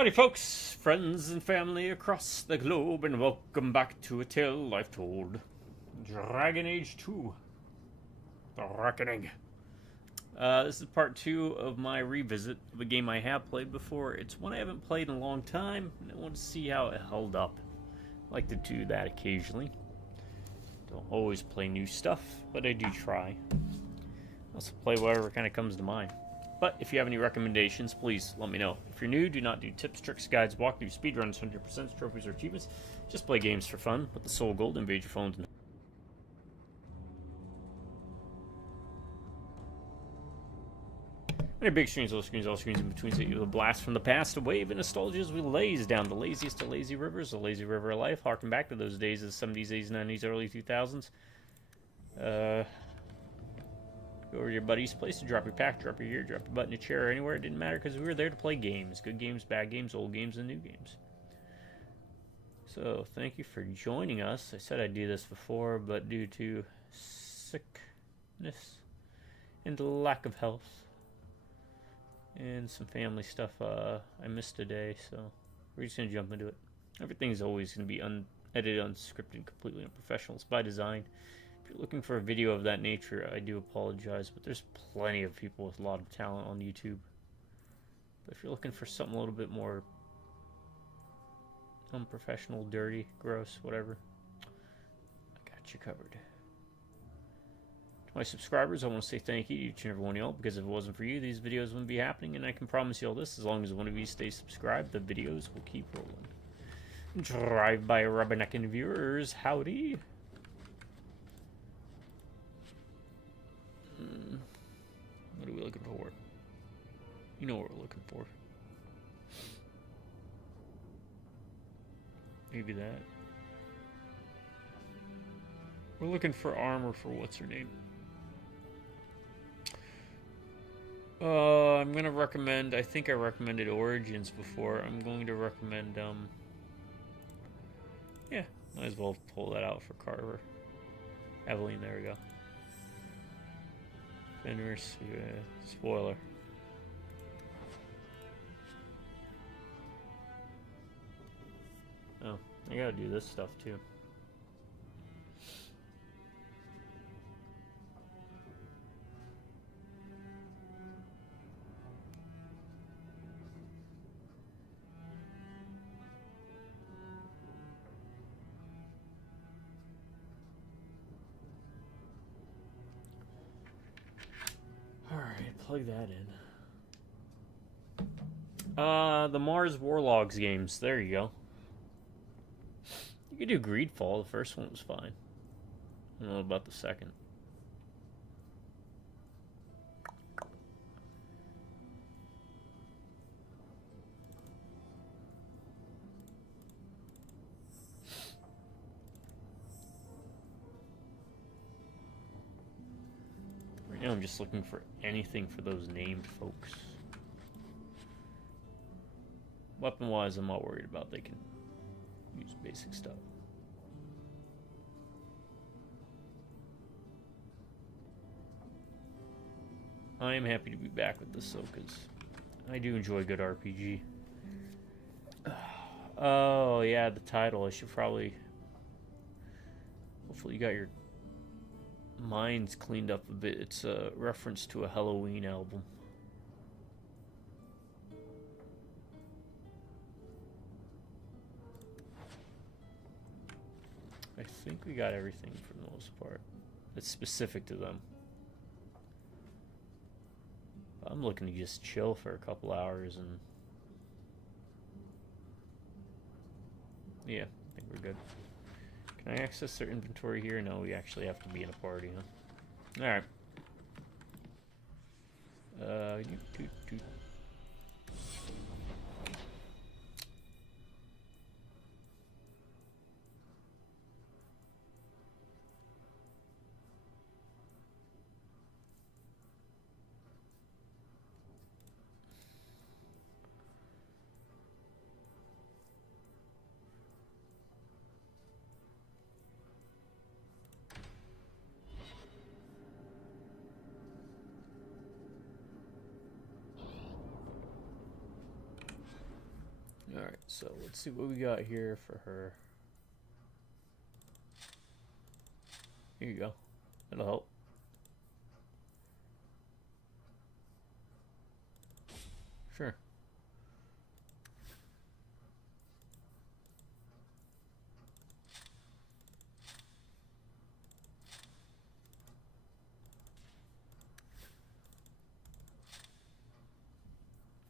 Howdy folks, friends and family across the globe, and welcome back to A Tale I've Told. Dragon Age 2. The Reckoning. This is part 2 of my revisit of a game I have played before. It's one I haven't played in a long time, and I want to see how it held up. I like to do that occasionally. Don't always play new stuff, but I do try. I also play whatever kind of comes to mind. But if you have any recommendations, please let me know. If you're new, do not do tips, tricks, guides, walkthroughs, speedruns, 100%, trophies, or achievements. Just play games for fun. Put the soul gold, invade your phones. Any big screens, little screens, all screens in between, so you a blast from the past, a wave of nostalgia as we laze down the laziest of lazy rivers, the lazy river of life, harking back to those days of the 70s, 80s, 90s, early 2000s. Go over to your buddy's place to drop your pack, drop your gear, drop your butt in a chair or anywhere. It didn't matter because we were there to play games. Good games, bad games, old games, and new games. So, thank you for joining us. I said I'd do this before, but due to sickness and lack of health and some family stuff, I missed a day, so we're just going to jump into it. Everything's always going to be unedited, unscripted, completely unprofessional. It's by design. If you're looking for a video of that nature, I do apologize, but there's plenty of people with a lot of talent on YouTube. But if you're looking for something a little bit more unprofessional, dirty, gross, whatever, I got you covered. To my subscribers, I want to say thank you to each and every one of y'all, because if it wasn't for you, these videos wouldn't be happening, and I can promise you all this: as long as one of you stays subscribed, the videos will keep rolling. Drive-by rubbernecking viewers, howdy. What are we looking for? You know what we're looking for. Maybe that. We're looking for armor for what's her name. I'm gonna recommend, I think I recommended Origins before. I'm going to recommend, yeah, might as well pull that out for Carver. Evelyn, there we go. Fenris, spoiler. Oh, I gotta do this stuff too. Plug that in. The Mars Warlogs games. There you go. You could do Greedfall. The first one was fine. I don't know about the second. Right now I'm just looking for anything for those named folks. Weapon-wise, I'm not worried about. They can use basic stuff. I am happy to be back with this, though, because I do enjoy a good RPG. Oh, yeah, the title. I should probably... Hopefully you got your minds cleaned up a bit. It's a reference to a Halloween album. I think we got everything for the most part that's specific to them. I'm looking to just chill for a couple hours and... yeah, I think we're good. Can I access their inventory here? No, we actually have to be in a party, huh? Alright. Alright, so let's see what we got here for her. Here you go. That'll help. Sure.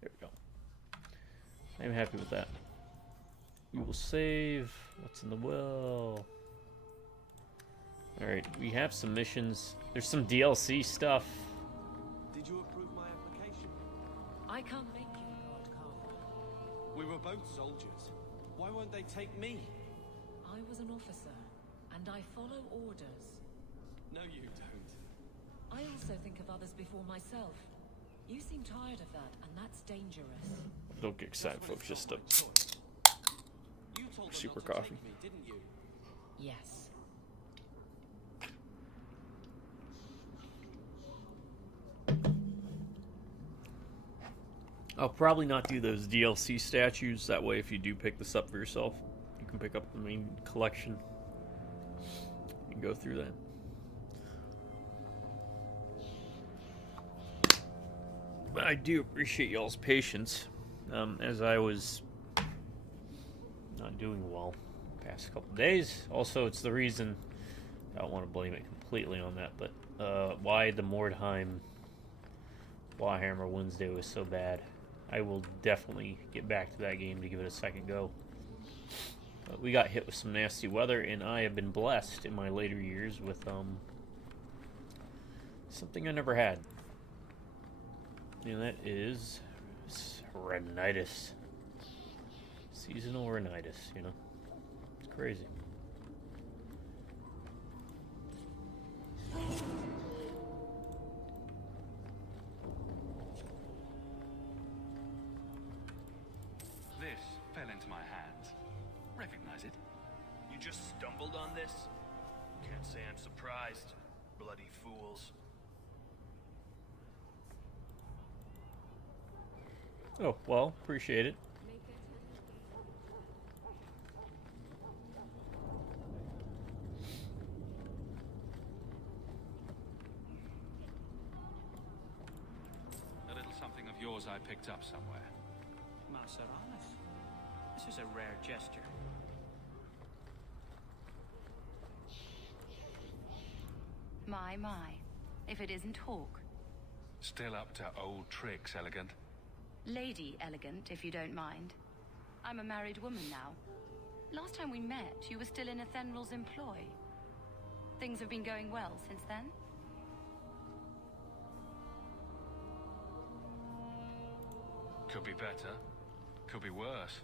There we go. I'm happy with that. We will save. What's in the well? Alright, we have some missions. There's some DLC stuff. Did you approve my application? I can't make you God, Carver. We were both soldiers. Why won't they take me? I was an officer, and I follow orders. No, you don't. I also think of others before myself. You seem tired of that, and that's dangerous. Don't get excited, folks. Just a You told them super not to coffee. take me, didn't you? Yes. I'll probably not do those DLC statues. That way, if you do pick this up for yourself, you can pick up the main collection and go through that. But I do appreciate y'all's patience, as I was not doing well the past couple days. Also, it's the reason, I don't want to blame it completely on that, but why the Mordheim Warhammer Wednesday was so bad. I will definitely get back to that game to give it a second go. But we got hit with some nasty weather, and I have been blessed in my later years with something I never had. And that is rhinitis. Seasonal rhinitis, you know. It's crazy. This fell into my hands. Recognize it? You just stumbled on this? Can't say I'm surprised. Bloody fools. Oh, well, appreciate it. A little something of yours I picked up somewhere. Master Honest. This is a rare gesture. My. If it isn't Hawk. Still up to old tricks, Elegant. Lady Elegant, if you don't mind. I'm a married woman now. Last time we met, you were still in Athenral's employ. Things have been going well since then? Could be better. Could be worse.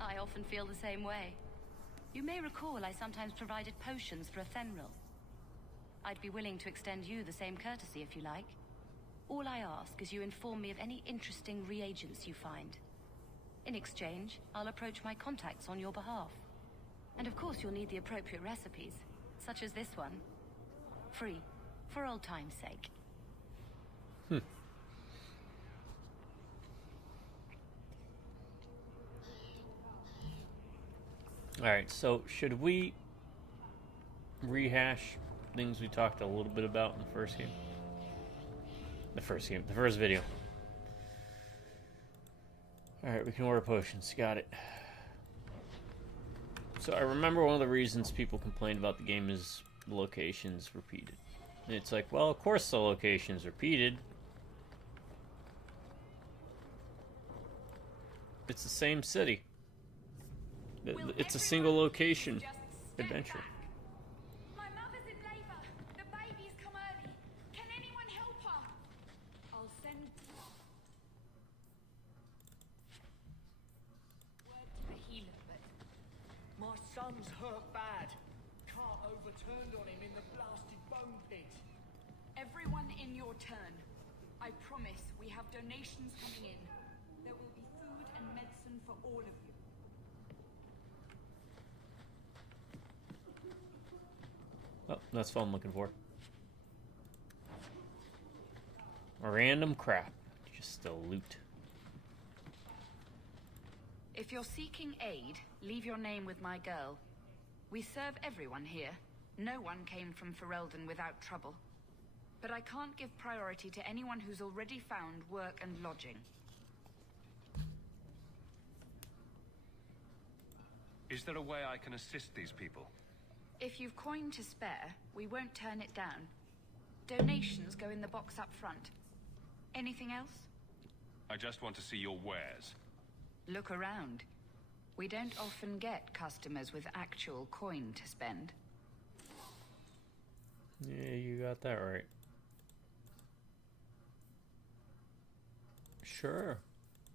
I often feel the same way. You may recall I sometimes provided potions for Athenral. I'd be willing to extend you the same courtesy if you like. All I ask is you inform me of any interesting reagents you find. In exchange, I'll approach my contacts on your behalf. And of course you'll need the appropriate recipes, such as this one. Free, for old time's sake. Alright, so should we rehash things we talked a little bit about in the first game? The first video. Alright, we can order potions. Got it. So I remember one of the reasons people complained about the game is the locations repeated. And it's like, well, of course the location's repeated. It's the same city. It's a single location adventure. My mother's in labor. The baby's come early. Can anyone help her? I'll send word to the healer, but My son's hurt bad. Cart overturned on him in the blasted bone pit. everyone in your turn. I promise we have donations coming in. There will be food and medicine for all of you. Oh, that's what I'm looking for. Random crap. Just the loot. If you're seeking aid, leave your name with my girl. We serve everyone here. No one came from Ferelden without trouble. But I can't give priority to anyone who's already found work and lodging. Is there a way I can assist these people? If you've coin to spare, we won't turn it down. Donations go in the box up front. Anything else? I just want to see your wares. Look around. We don't often get customers with actual coin to spend. Yeah, you got that right. Sure.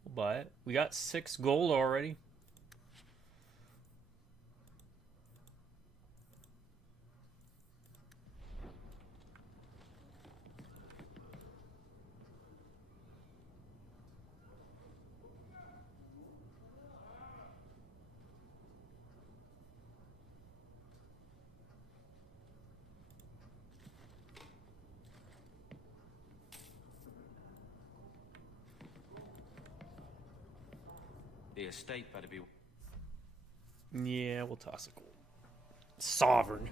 We'll buy it. We got 6 gold already. The estate better be... Yeah, we'll toss a gold. Sovereign.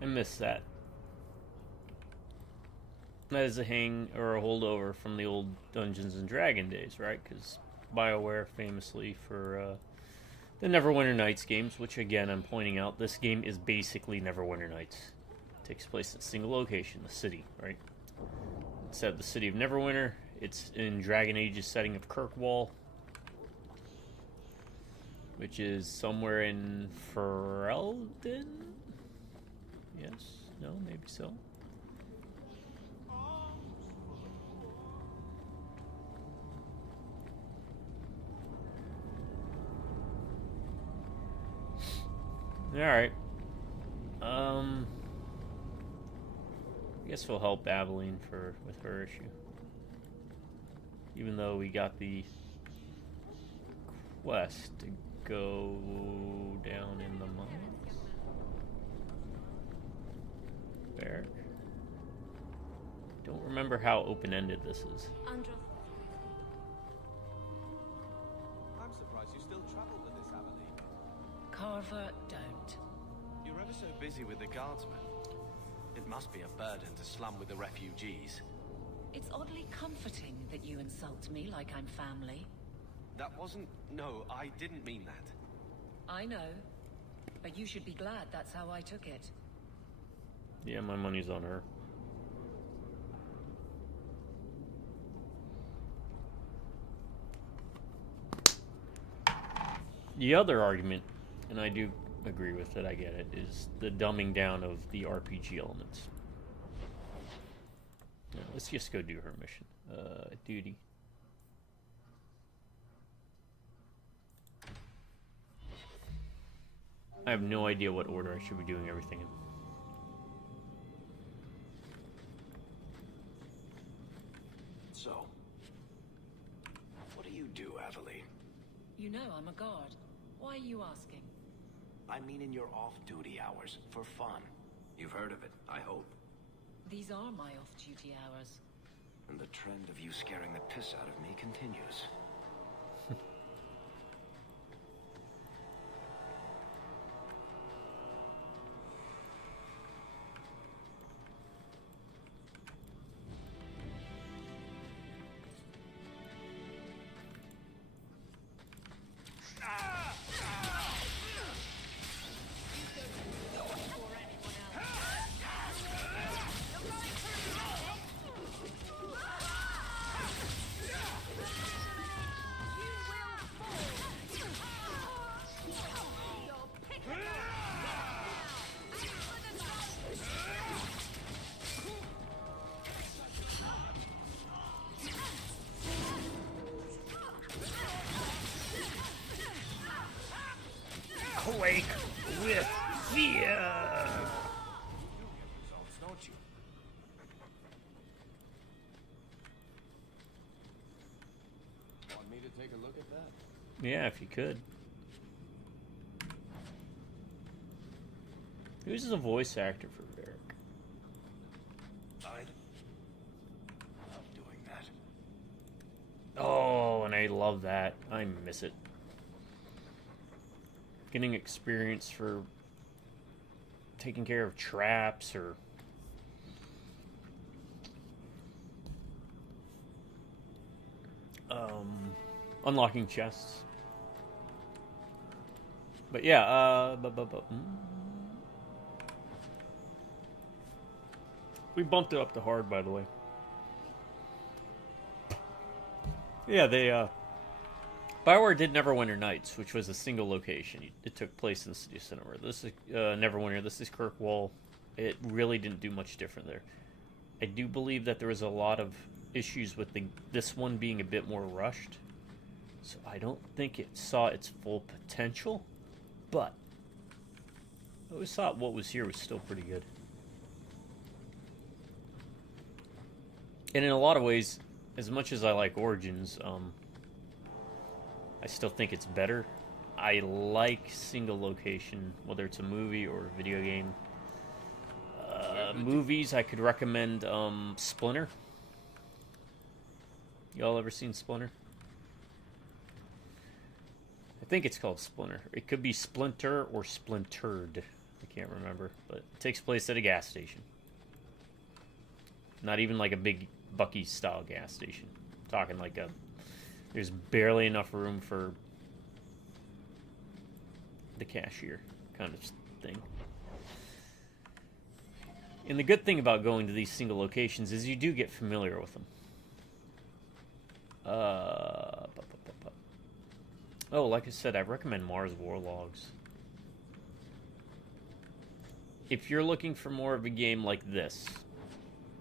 I miss that. That is a hang or a holdover from the old Dungeons and Dragon days, right? Because BioWare famously for the Neverwinter Nights games, which again I'm pointing out, this game is basically Neverwinter Nights. It takes place in a single location, the city, right? Instead of the city of Neverwinter, it's in Dragon Age's setting of Kirkwall, which is somewhere in Ferelden? Yes? No? Maybe so? Alright. I guess we'll help Aveline with her issue. Even though we got the quest to go down in the mines. Barrack. Don't remember how open-ended this is. I'm surprised you still travel with this, Aveline. Carver, don't. You're ever so busy with the guardsmen. It must be a burden to slum with the refugees. It's oddly comforting that you insult me like I'm family. That wasn't... No, I didn't mean that. I know, but you should be glad that's how I took it. Yeah, my money's on her. The other argument, and I do agree with it, I get it, is the dumbing down of the RPG elements. Yeah, let's just go do her mission. Duty. I have no idea what order I should be doing everything in. So, what do you do, Aveline? You know I'm a guard. Why are you asking? I mean in your off-duty hours, for fun. You've heard of it, I hope. These are my off-duty hours. And the trend of you scaring the piss out of me continues. Quake with fear. Results, don't you? Want me to take a look at that? Yeah, if you could. Who's the voice actor for Varric? I love doing that. Oh, and I I love that. I miss it. Getting experience for taking care of traps or unlocking chests. But yeah, we bumped it up to hard, by the way. Yeah, they BioWare did Neverwinter Nights, which was a single location. It took place in the city center. This is Neverwinter. This is Kirkwall. It really didn't do much different there. I do believe that there was a lot of issues with this one being a bit more rushed, so I don't think it saw its full potential. But I always thought what was here was still pretty good. And in a lot of ways, as much as I like Origins, I still think it's better. I like single location, whether it's a movie or a video game. Movies, I could recommend Splinter. Y'all ever seen Splinter? I think it's called Splinter. It could be Splinter or Splintered. I can't remember, but it takes place at a gas station. Not even like a big Bucky-style gas station. I'm talking like there's barely enough room for the cashier kind of thing. And the good thing about going to these single locations is you do get familiar with them. Oh, like I said, I recommend Mars Warlogs. If you're looking for more of a game like this,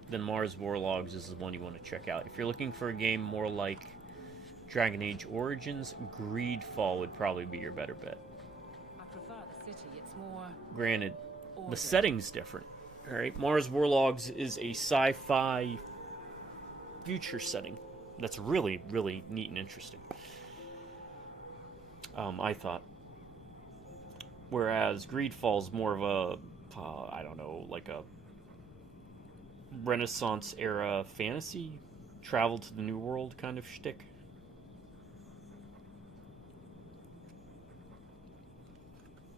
then Mars Warlogs is the one you want to check out. If you're looking for a game more like Dragon Age Origins, Greedfall would probably be your better bet. I prefer the city. It's more... Granted, the setting's different. Alright, Mars Warlogs is a sci-fi future setting that's really, really neat and interesting. I thought. Whereas Greedfall's more of a, I don't know, like a Renaissance era fantasy, travel to the New World kind of shtick.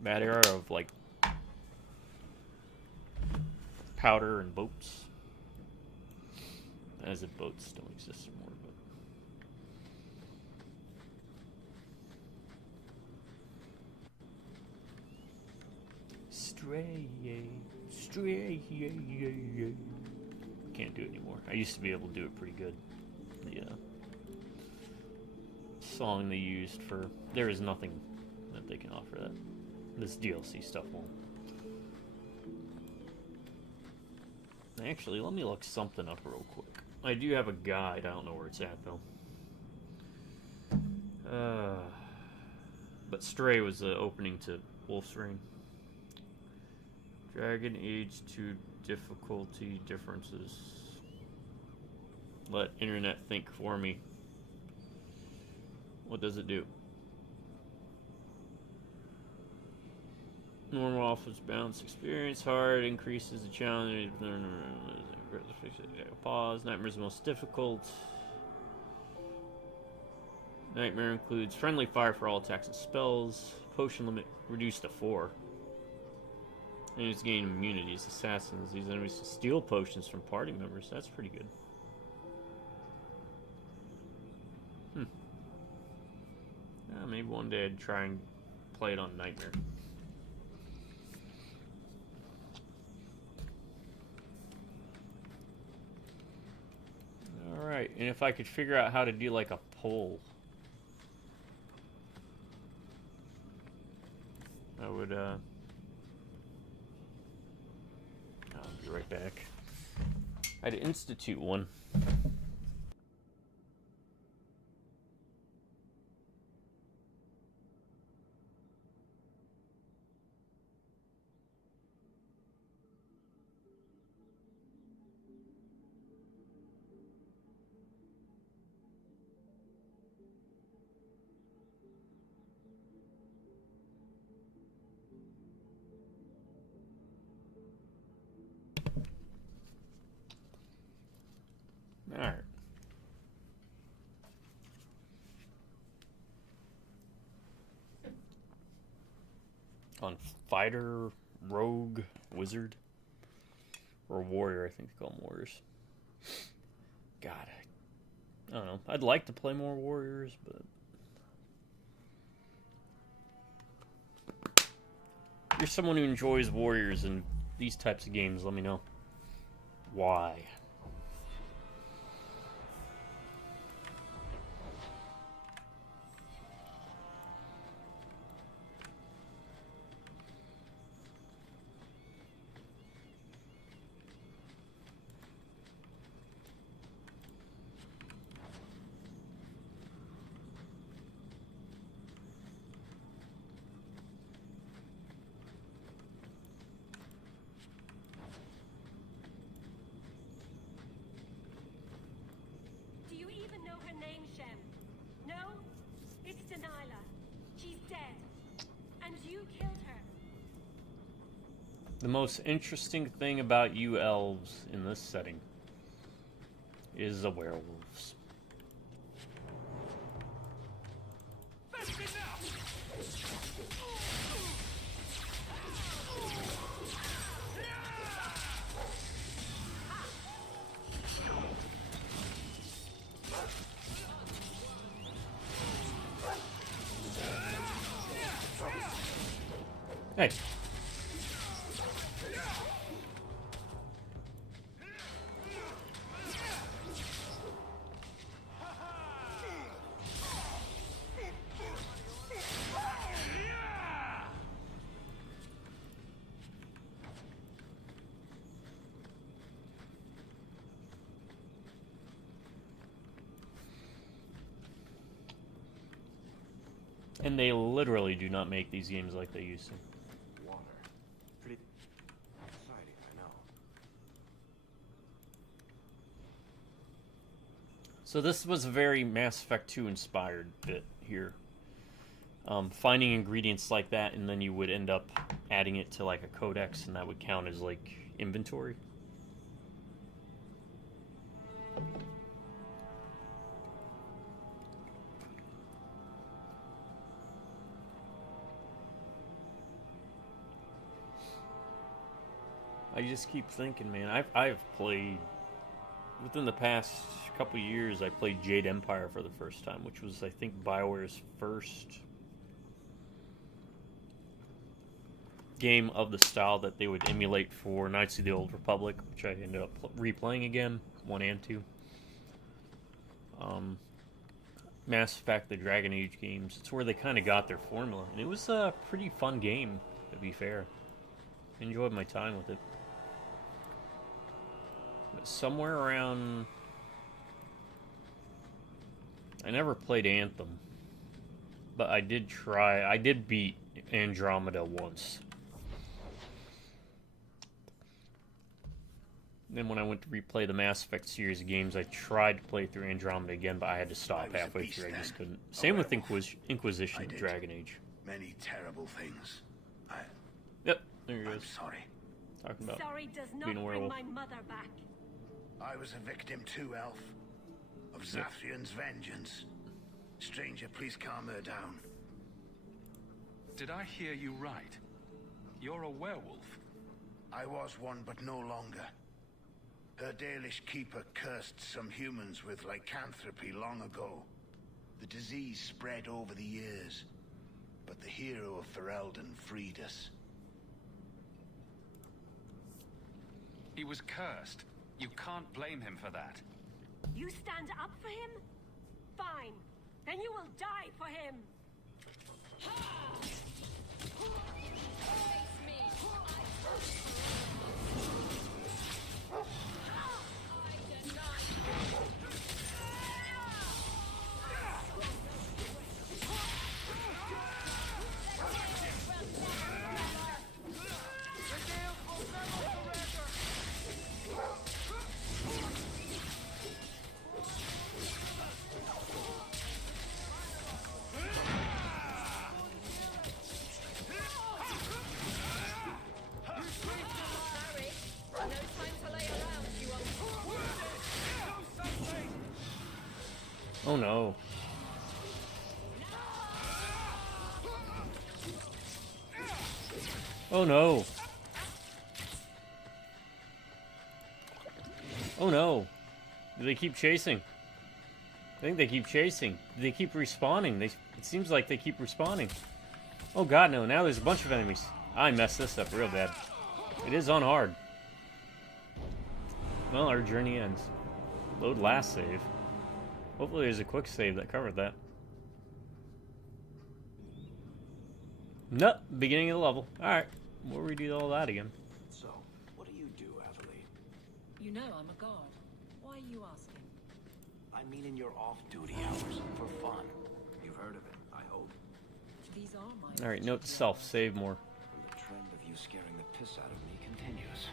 That era of like powder and boats. As if boats don't exist anymore, but stray. Can't do it anymore. I used to be able to do it pretty good. The song they used for there is nothing that they can offer that this DLC stuff won't. Actually, let me look something up real quick. I do have a guide. I don't know where it's at though. But Stray was the opening to Wolf's Rain. Dragon Age 2 difficulty differences. Let internet think for me. What does it do? Normal office bounce experience. Hard increases the challenge. Pause. Nightmare is the most difficult. Nightmare includes friendly fire for all attacks and spells. Potion limit reduced to 4. Enemies gain immunities. Assassins. These enemies can steal potions from party members. That's pretty good. Maybe one day I'd try and play it on Nightmare. Alright, and if I could figure out how to do like a poll, I would, I'll be right back. I'd institute one. Alright. fun. Fighter, rogue, wizard, or warrior. I think they call them warriors. God, I don't know. I'd like to play more warriors, but if you're someone who enjoys warriors and these types of games, let me know why. Do you even know her name, Shem? No? It's Delilah. She's dead. And you killed her. The most interesting thing about you elves in this setting is the werewolves. Hey. And they literally do not make these games like they used to. Water. Pretty exciting, I know. So this was a very Mass Effect 2 inspired bit here. Finding ingredients like that, and then you would end up adding it to like a codex, and that would count as like inventory. I just keep thinking, man. I've played within the past couple years. I played Jade Empire for the first time, which was I think BioWare's first game of the style that they would emulate for Knights of the Old Republic, which I ended up replaying again, 1 and 2. Mass Effect, the Dragon Age games. It's where they kind of got their formula, and it was a pretty fun game, to be fair. Enjoyed my time with it. But somewhere around... I never played Anthem, but I did try... I did beat Andromeda once. Then when I went to replay the Mass Effect series of games, I tried to play through Andromeda again, but I had to stop halfway through. I just couldn't. Same with Inquisition and Dragon Age. Many terrible things. Yep, there he I'm goes. sorry. Talking about Sorry does not being a bring werewolf. my mother back. I was a victim too, Elf. Of Zathrian's vengeance. Stranger, please calm her down. Did I hear you right? You're a werewolf? I was one, but no longer. Her Dalish keeper cursed some humans with lycanthropy long ago. The disease spread over the years, but the hero of Ferelden freed us. He was cursed. You can't blame him for that. You stand up for him? Fine. Then you will die for him. Oh no. Oh no. Oh no. Do they keep chasing? I think they keep chasing. They keep respawning. It seems like they keep respawning. Oh god, no. Now there's a bunch of enemies. I messed this up real bad. It is on hard. Well, our journey ends. Load last save. Hopefully there's a quick save that covered that. Nope. Beginning of the level. Alright. We'll redo all that again. So, what do you do, Aveline? You know I'm a guard. Why are you asking? I mean in your off-duty hours, for fun. You've heard of it, I hope. These are my... Alright, note to self. Save more. And the trend of you scaring the piss out of me continues.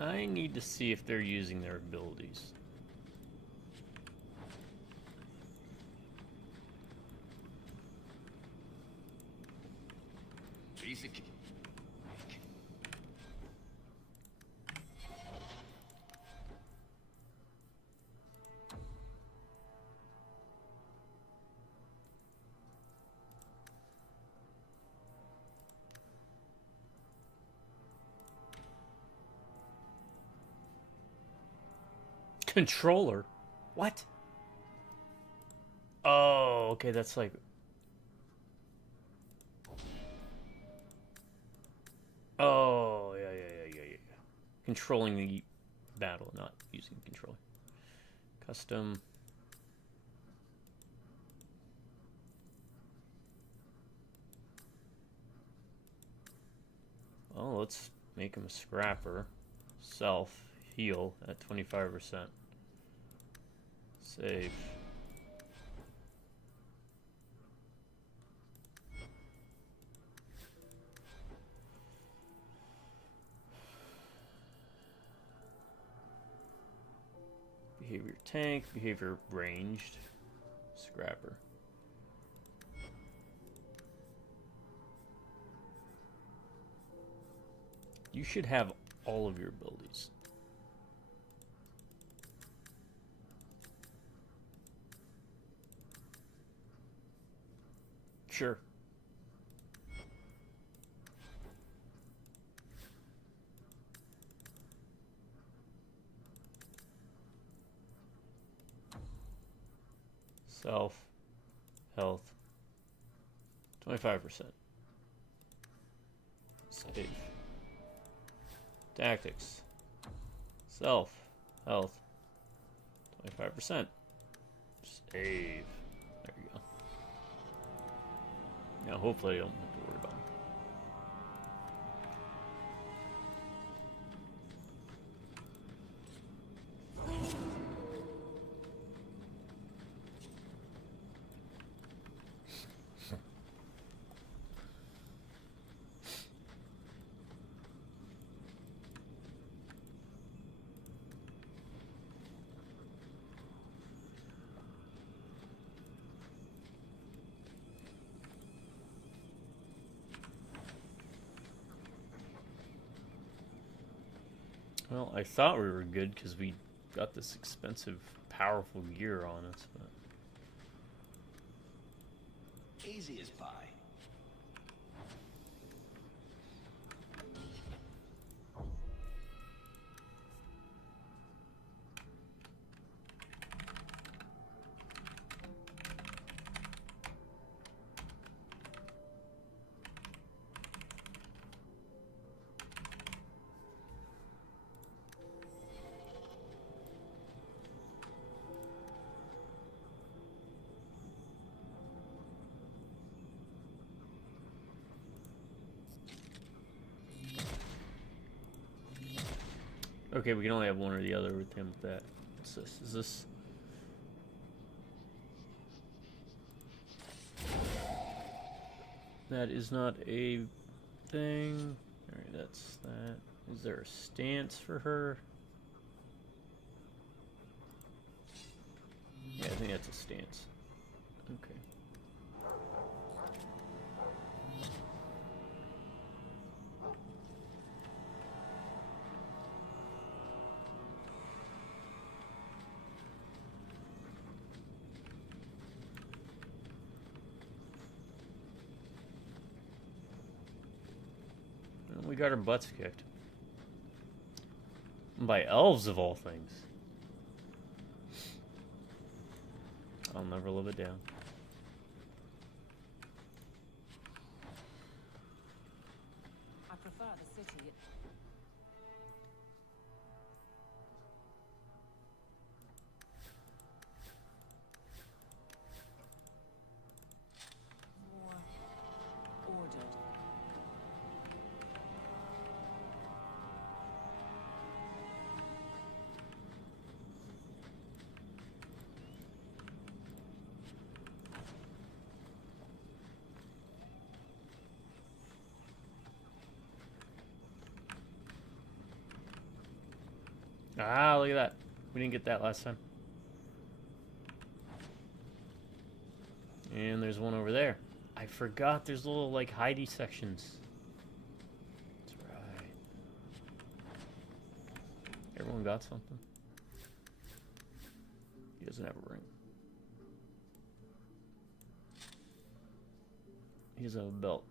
I need to see if they're using their abilities. Basic. Controller? What? Oh, okay, that's like... Oh, yeah. Controlling the battle, not using the controller. Custom. Well, let's make him a scrapper. Self. Heal at 25%. Save. Behavior tank, behavior ranged, scrapper. You should have all of your abilities. Sure. Self, health, 25%. Save. Tactics. Self, health, 25%. Save. There you go. Now hopefully I don't have to worry about it. Well, I thought we were good because we got this expensive, powerful gear on us, but... Easy as pie. Okay, we can only have one or the other with him with that. What's this? Is this... That is not a thing. Alright, that's that. Is there a stance for her? Yeah, I think that's a stance. Okay. We got our butts kicked. By elves, of all things. I'll never live it down. I prefer the city. More ordered. Ah, look at that. We didn't get that last time. And there's one over there. I forgot there's little, like, hidey sections. That's right. Everyone got something? He doesn't have a ring. He doesn't have a belt.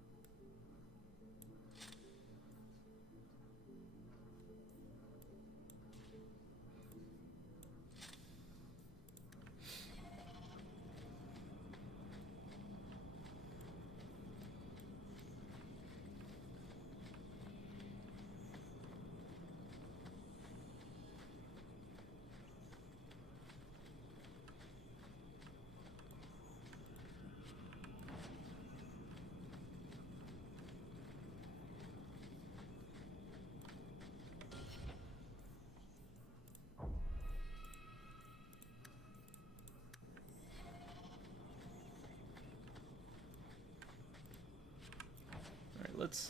Let's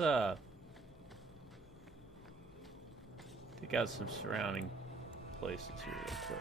take out some surrounding places here real quick.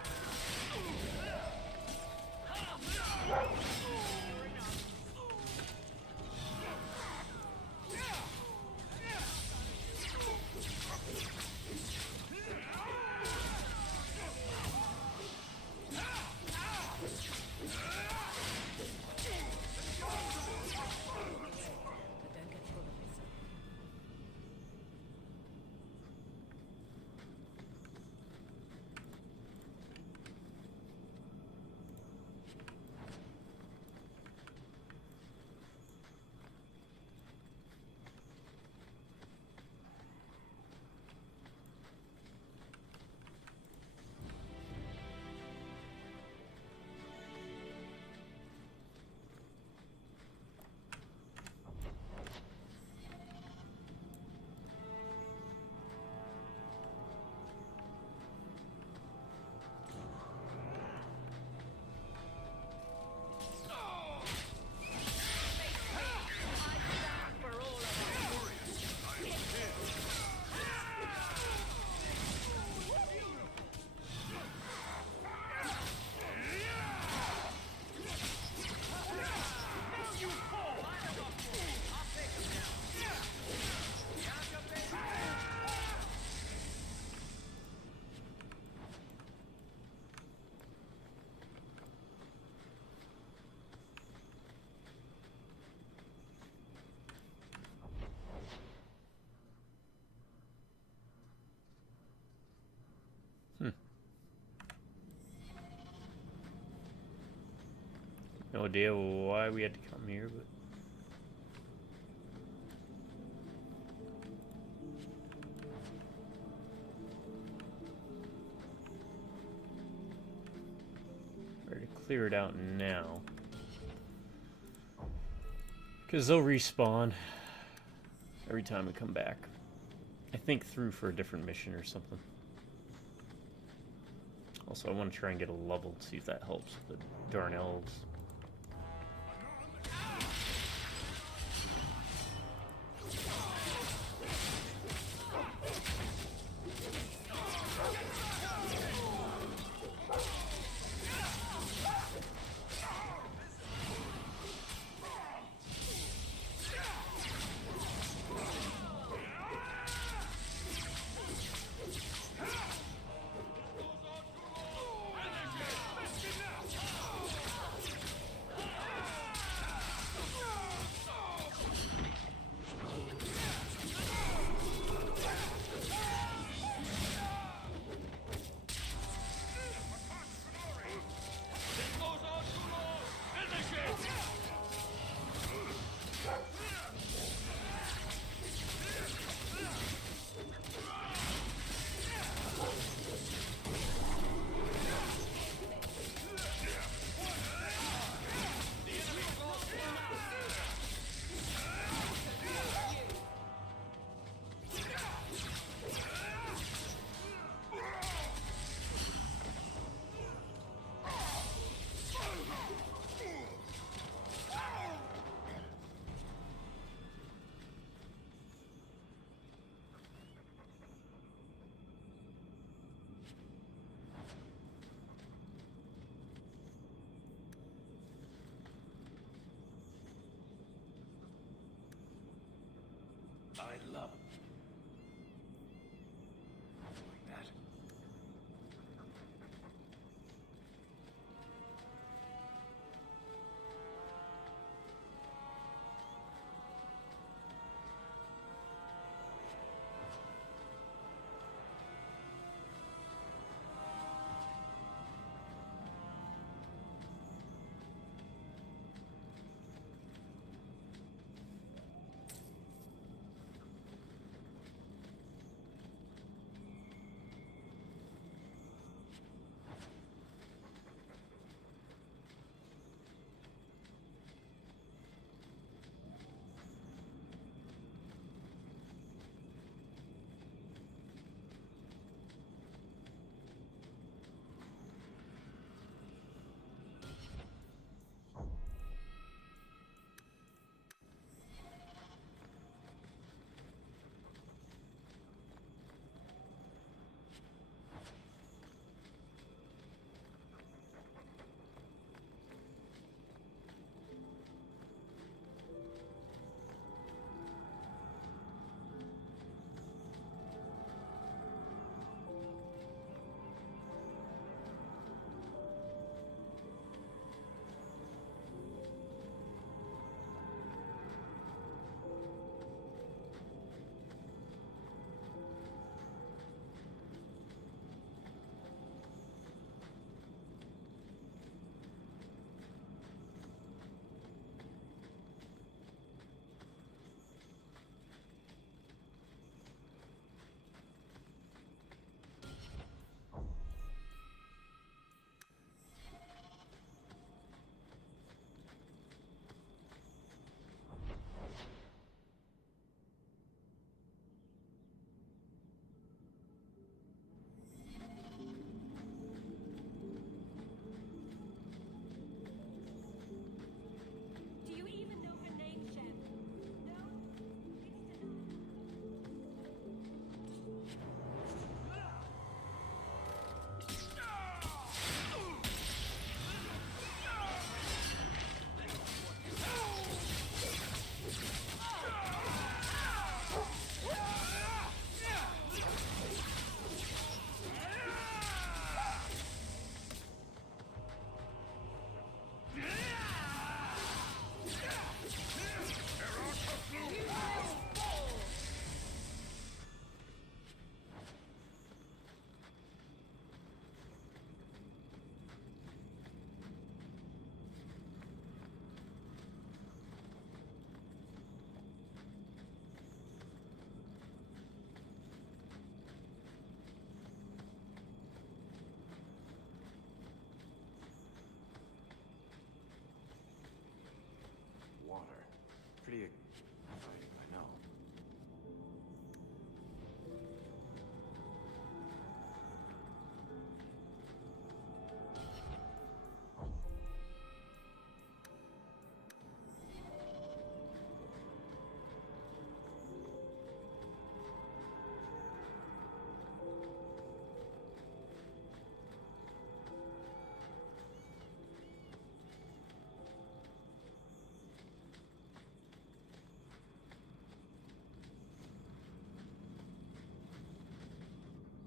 No idea why we had to come here, but better to clear it out now, because they'll respawn every time we come back. I think through for a different mission or something. Also, I want to try and get a level to see if that helps with the darn elves.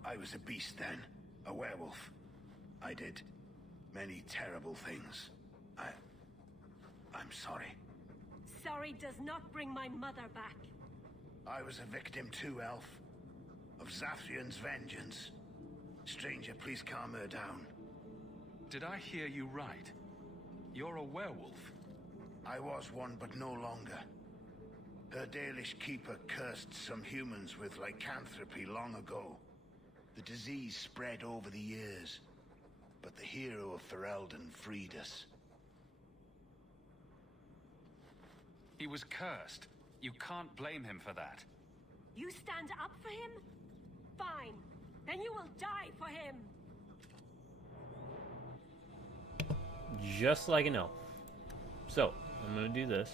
I was a beast then, a werewolf. I did many terrible things. I'm sorry. Sorry does not bring my mother back. I was a victim too, Elf. Of Zathrian's vengeance. Stranger, please calm her down. Did I hear you right? You're a werewolf? I was one, but no longer. Her Dalish keeper cursed some humans with lycanthropy long ago. The disease spread over the years, but the hero of Ferelden freed us. He was cursed. You can't blame him for that. You stand up for him? Fine. Then you will die for him. Just like an elf. So, I'm gonna do this.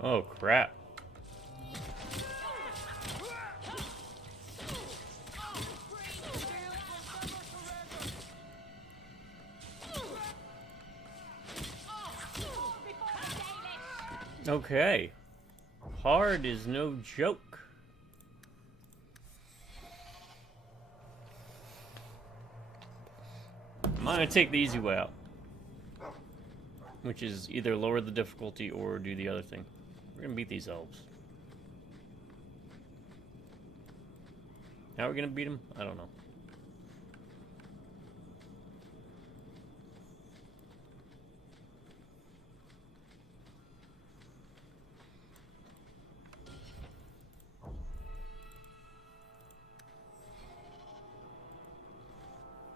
Oh, crap. Okay. Hard is no joke. I'm gonna take the easy way out, which is either lower the difficulty or do the other thing. We're gonna beat these elves. How are we gonna beat them? I don't know.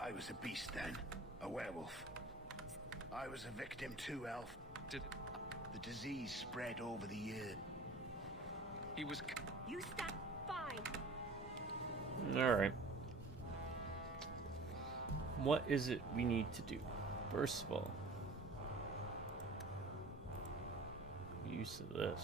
I was a beast then, a werewolf. I was a victim too, Elf. The disease spread over the years. He was... You stand fine. Alright. What is it we need to do? First of all, use of this.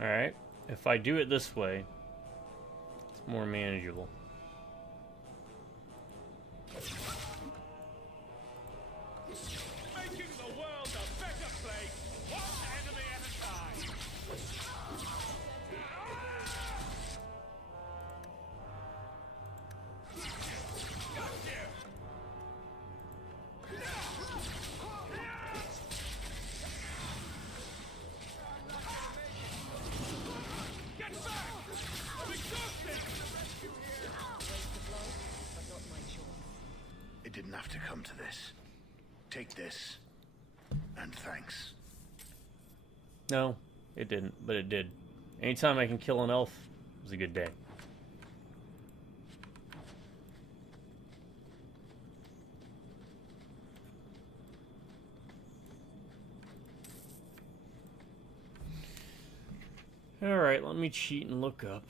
Alright. If I do it this way, it's more manageable. Making the world a better place, one enemy at a time. Get back! I'm exhausted! It didn't have to come to this. Take this. And thanks. No, it didn't, but it did. Anytime I can kill an elf, it was a good day. Alright, let me cheat and look up.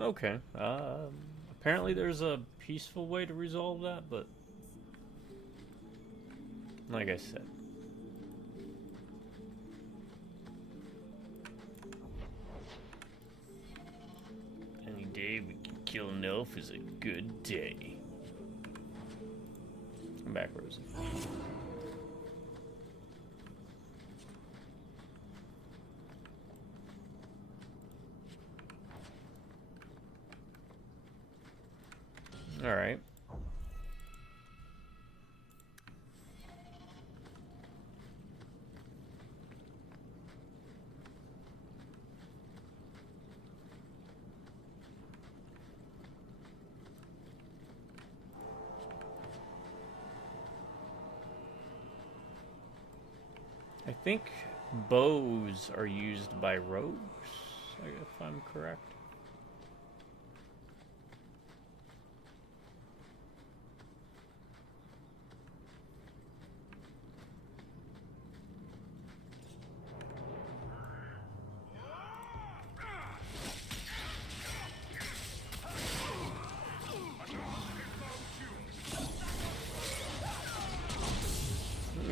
Okay. Apparently there's a peaceful way to resolve that, but like I said. Any day we can kill an elf is a good day. Come back, Rosie. All right. I think bows are used by rogues, if I'm correct.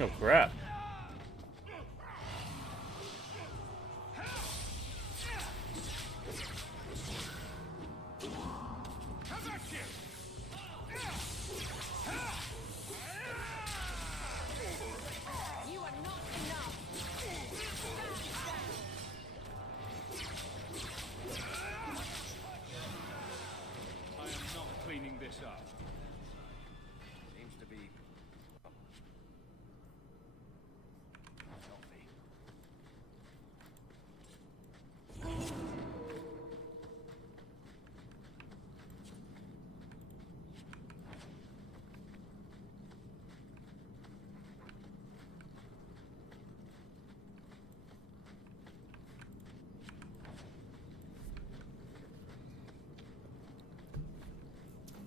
Oh crap. I am not cleaning this up. Seems to be healthy.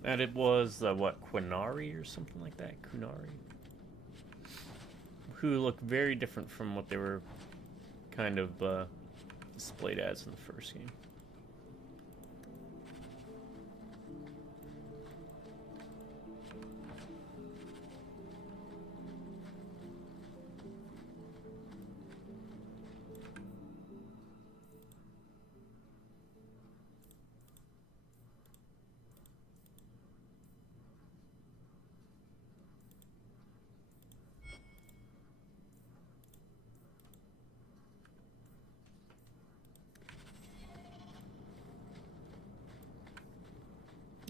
And it was, what, Quinari or something like that? Kunari? Who look very different from what they were kind of displayed as in the first game.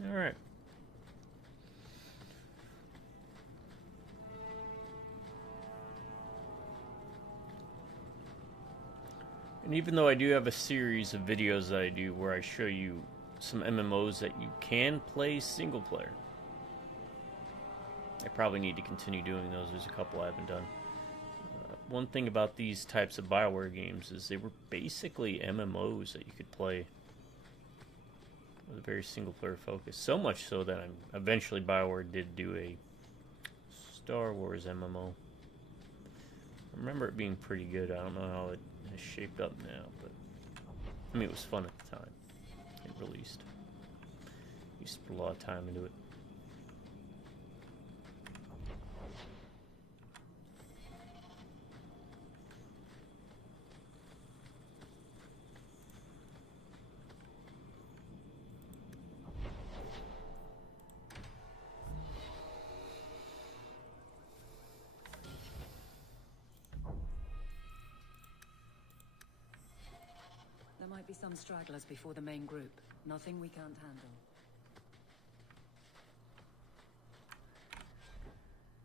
All right. And even though I do have a series of videos that I do where I show you some MMOs that you can play single player, I probably need to continue doing those. There's a couple I haven't done. One thing about these types of BioWare games is they were basically MMOs that you could play with a very single player focus. So much so that eventually BioWare did do a Star Wars MMO. I remember it being pretty good. I don't know how it has shaped up now, but I mean, it was fun at the time it released. Used to put a lot of time into it. There might be some stragglers before the main group. Nothing we can't handle.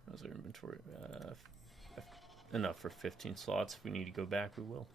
How's our inventory? Enough for 15 slots. If we need to go back, we will.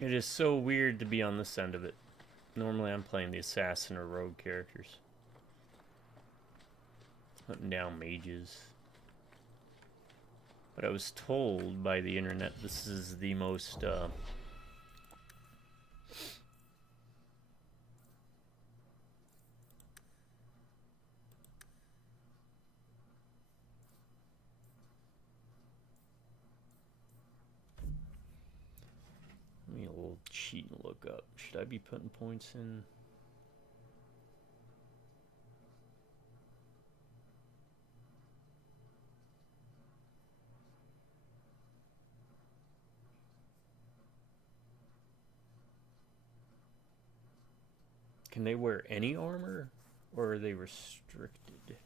It is so weird to be on this end of it. Normally I'm playing the assassin or rogue characters. Hunting down mages. But I was told by the internet this is the most, cheat and look up. Should I be putting points in? Can they wear any armor, or are they restricted?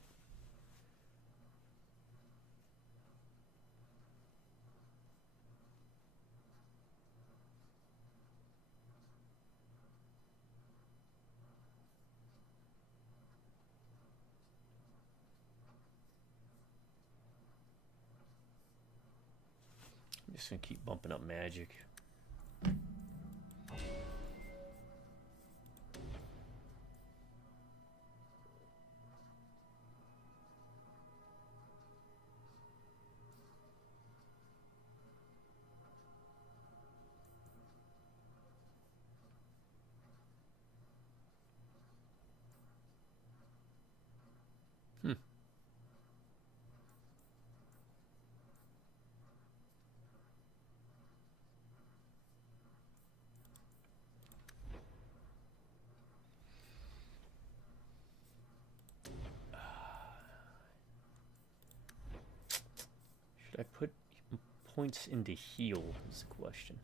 I'm just gonna keep bumping up magic. Should I put points into heal is the question.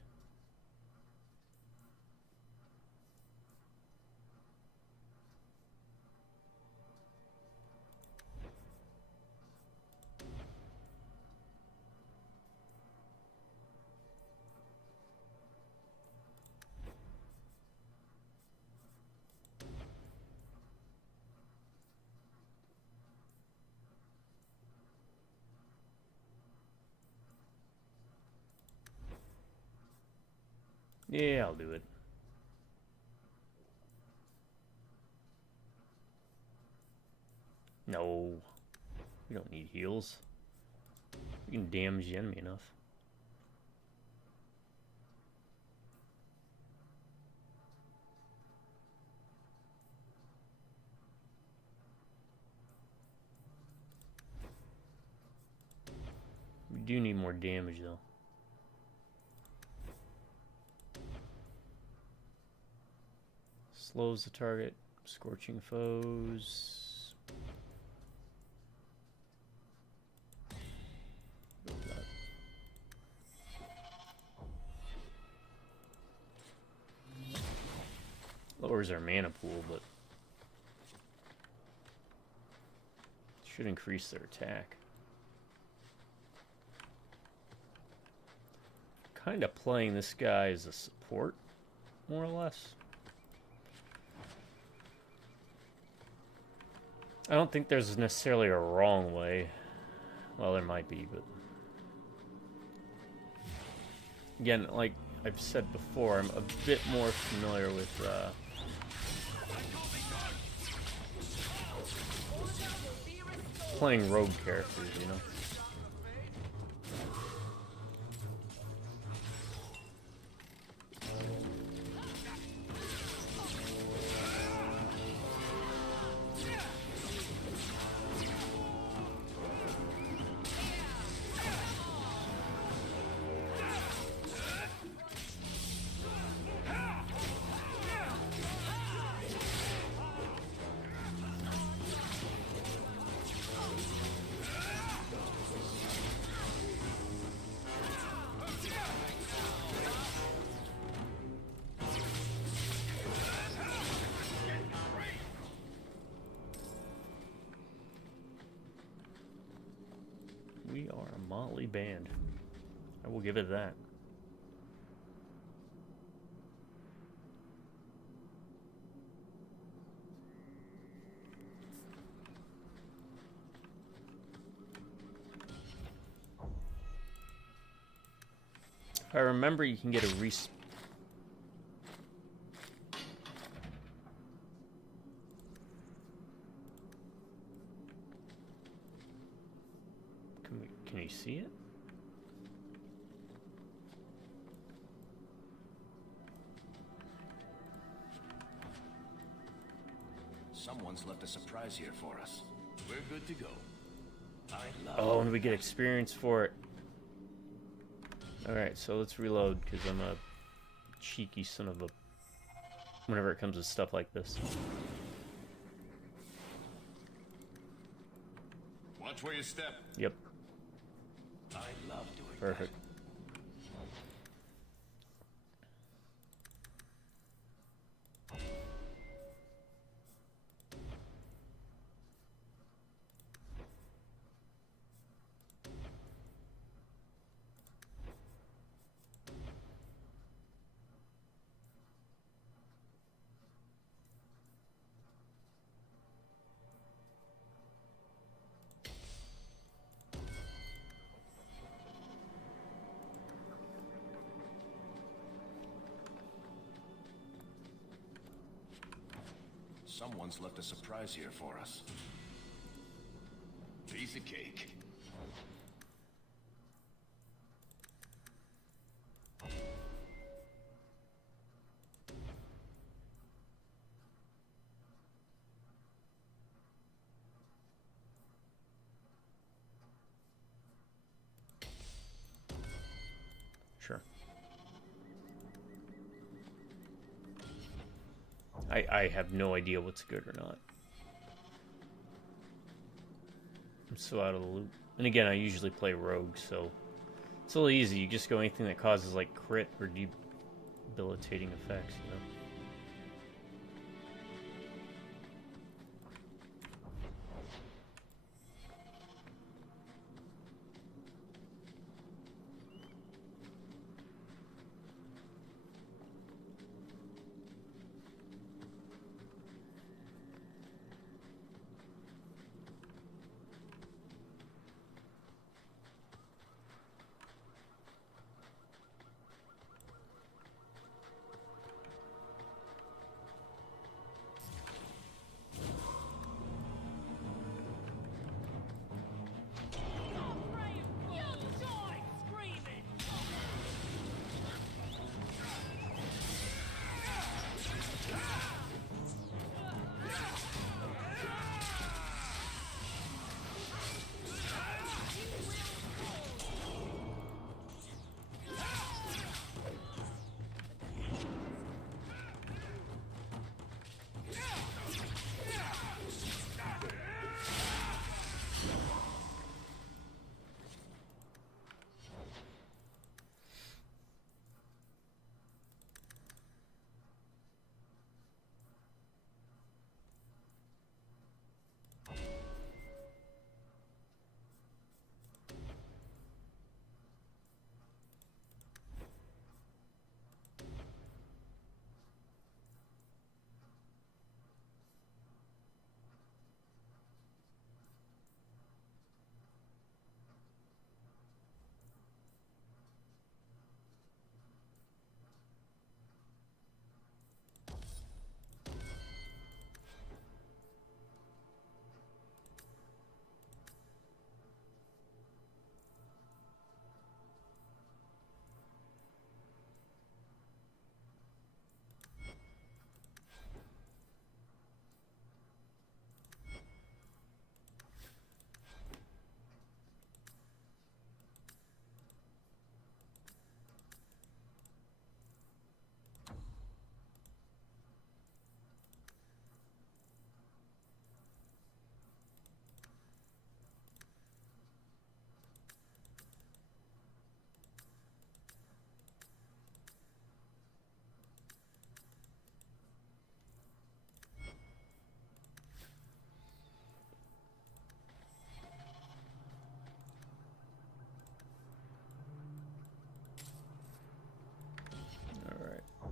Yeah, I'll do it. No. We don't need heals. We can damage the enemy enough. We do need more damage though. Slows the target, scorching foes. Lowers our mana pool, but should increase their attack. Kind of playing this guy as a support, more or less. I don't think there's necessarily a wrong way. Well, there might be, but again, like I've said before, I'm a bit more familiar with playing rogue characters, you know. We are a motley band. I will give it that. If I remember, you can get a respawn. Can you see it? Someone's left a surprise here for us. We're good to go. Oh, and we get experience for it. Alright, so let's reload, because I'm a cheeky son of a... whenever it comes to stuff like this. Watch where you step. Yep. I love doing Perfect. Someone's left a surprise here for us. Piece of cake. Sure. I have no idea what's good or not. I'm so out of the loop. And again, I usually play rogue, so it's a little easy. You just go anything that causes like crit or debilitating effects, you know.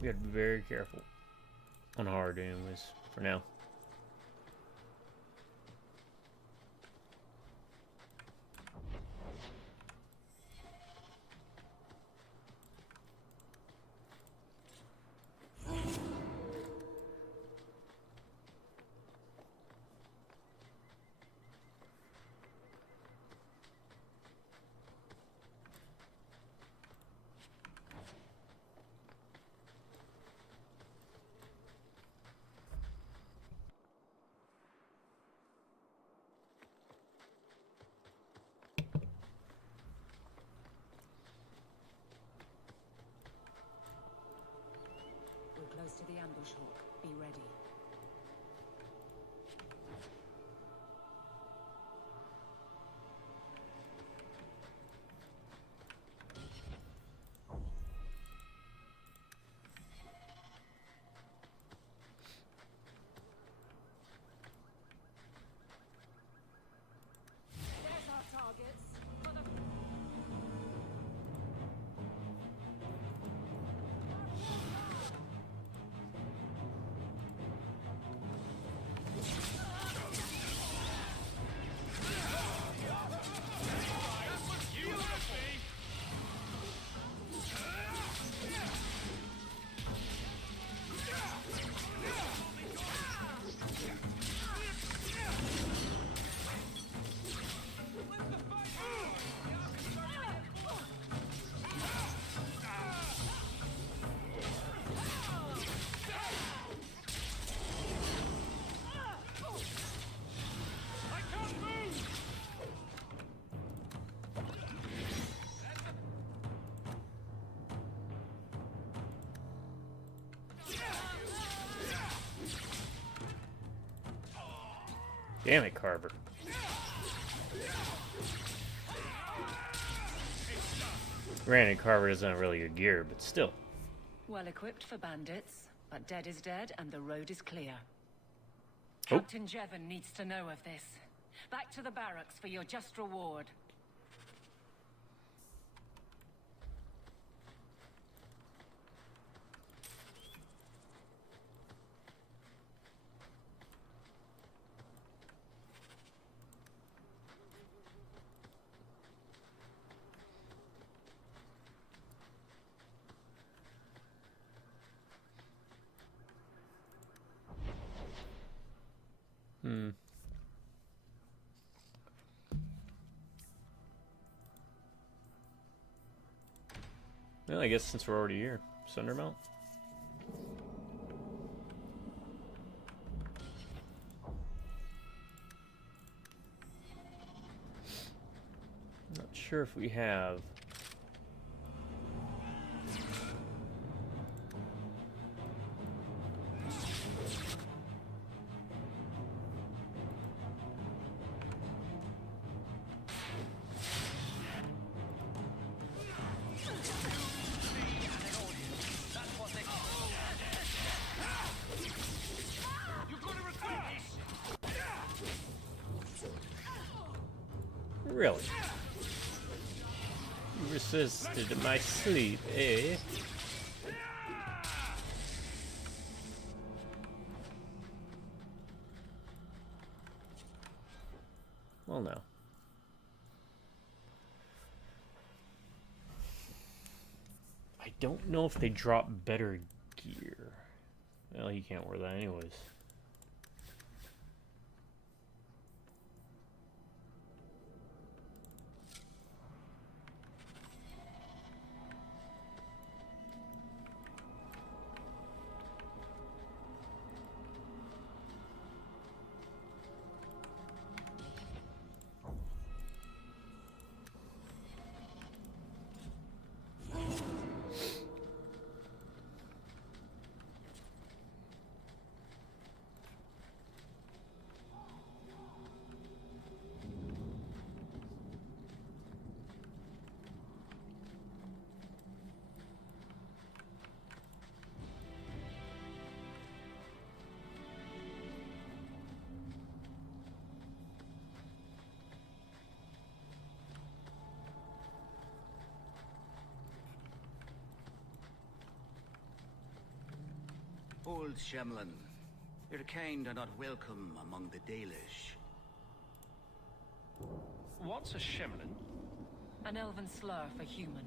We gotta be very careful on hard, anyways, for now. Close to the ambush hook. Be ready. There's our targets. For the... Damn it, Carver. Granted, Carver doesn't have really good gear, but still. Well equipped for bandits, but dead is dead and the road is clear. Oh. Captain Jevon needs to know of this. Back to the barracks for your just reward. Well, I guess since we're already here, Sundermount. Not sure if we have. Really? You resisted my sleep, eh? Well, no. I don't know if they drop better gear. Well, you can't wear that anyways. Old Shemlin, your kind are not welcome among the Dalish. What's a Shemlin? An elven slur for human.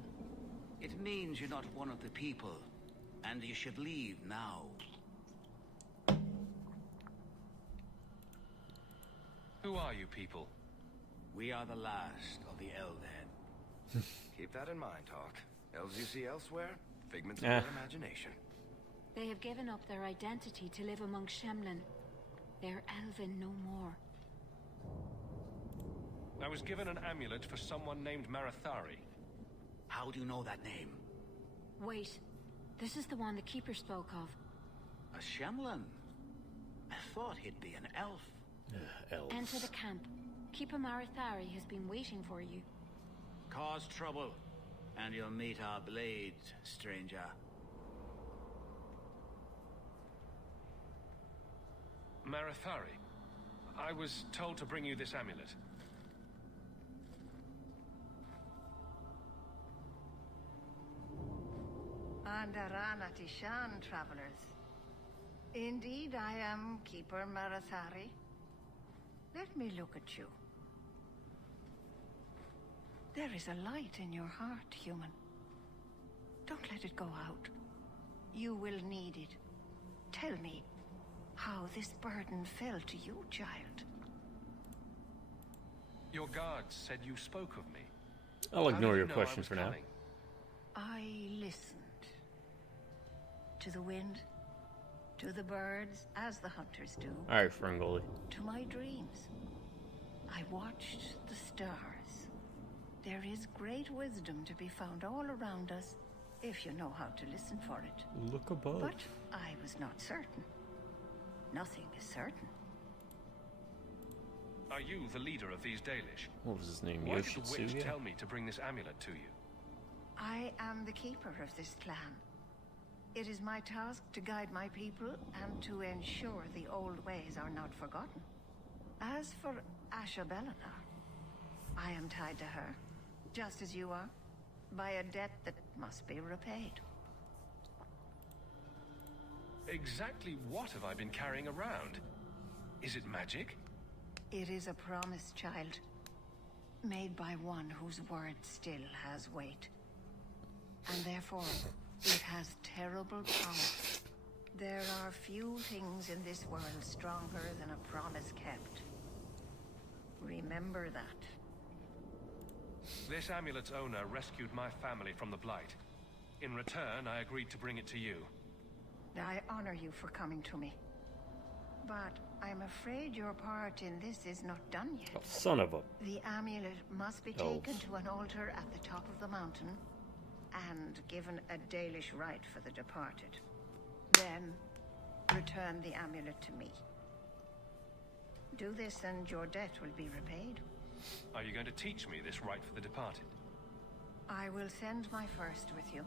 It means you're not one of the people, and you should leave now. Who are you people? We are the last of the Eldhead. Keep that in mind, Hawk. Elves you see elsewhere, figments of your imagination. They have given up their identity to live among Shemlin. They're elven no more. I was given an amulet for someone named Marathari. How do you know that name? Wait. This is the one the Keeper spoke of. A Shemlin? I thought he'd be an elf. Elves. Enter the camp. Keeper Marathari has been waiting for you. Cause trouble, and you'll meet our blade, stranger. Marathari, I was told to bring you this amulet. Andarana Tishan, travelers. Indeed, I am Keeper Marathari. Let me look at you. There is a light in your heart, human. Don't let it go out. You will need it. Tell me how this burden fell to you, child. Your guards said you spoke of me. I'll ignore your question for now. I listened. To the wind, to the birds, as the hunters do. Alright, Ferngully. To my dreams. I watched the stars. There is great wisdom to be found all around us, if you know how to listen for it. Look above. But I was not certain. Nothing is certain. Are you the leader of these Dalish? What was his name? Why did the witch Yoshitsuya? tell me to bring this amulet to you? I am the keeper of this clan. It is my task to guide my people and to ensure the old ways are not forgotten. As for Asha Bellinar, I am tied to her, just as you are, by a debt that must be repaid. Exactly what have I been carrying around? Is it magic? It is a promise, child, made by one whose word still has weight. And therefore, it has terrible power. There are few things in this world stronger than a promise kept. Remember that. This amulet's owner rescued my family from the Blight. In return, I agreed to bring it to you. I honor you for coming to me. But I'm afraid your part in this is not done yet. Oh, son of a... The amulet must be taken to an altar at the top of the mountain and given a Dalish rite for the departed. Then, return the amulet to me. Do this and your debt will be repaid. Are you going to teach me this rite for the departed? I will send my first with you.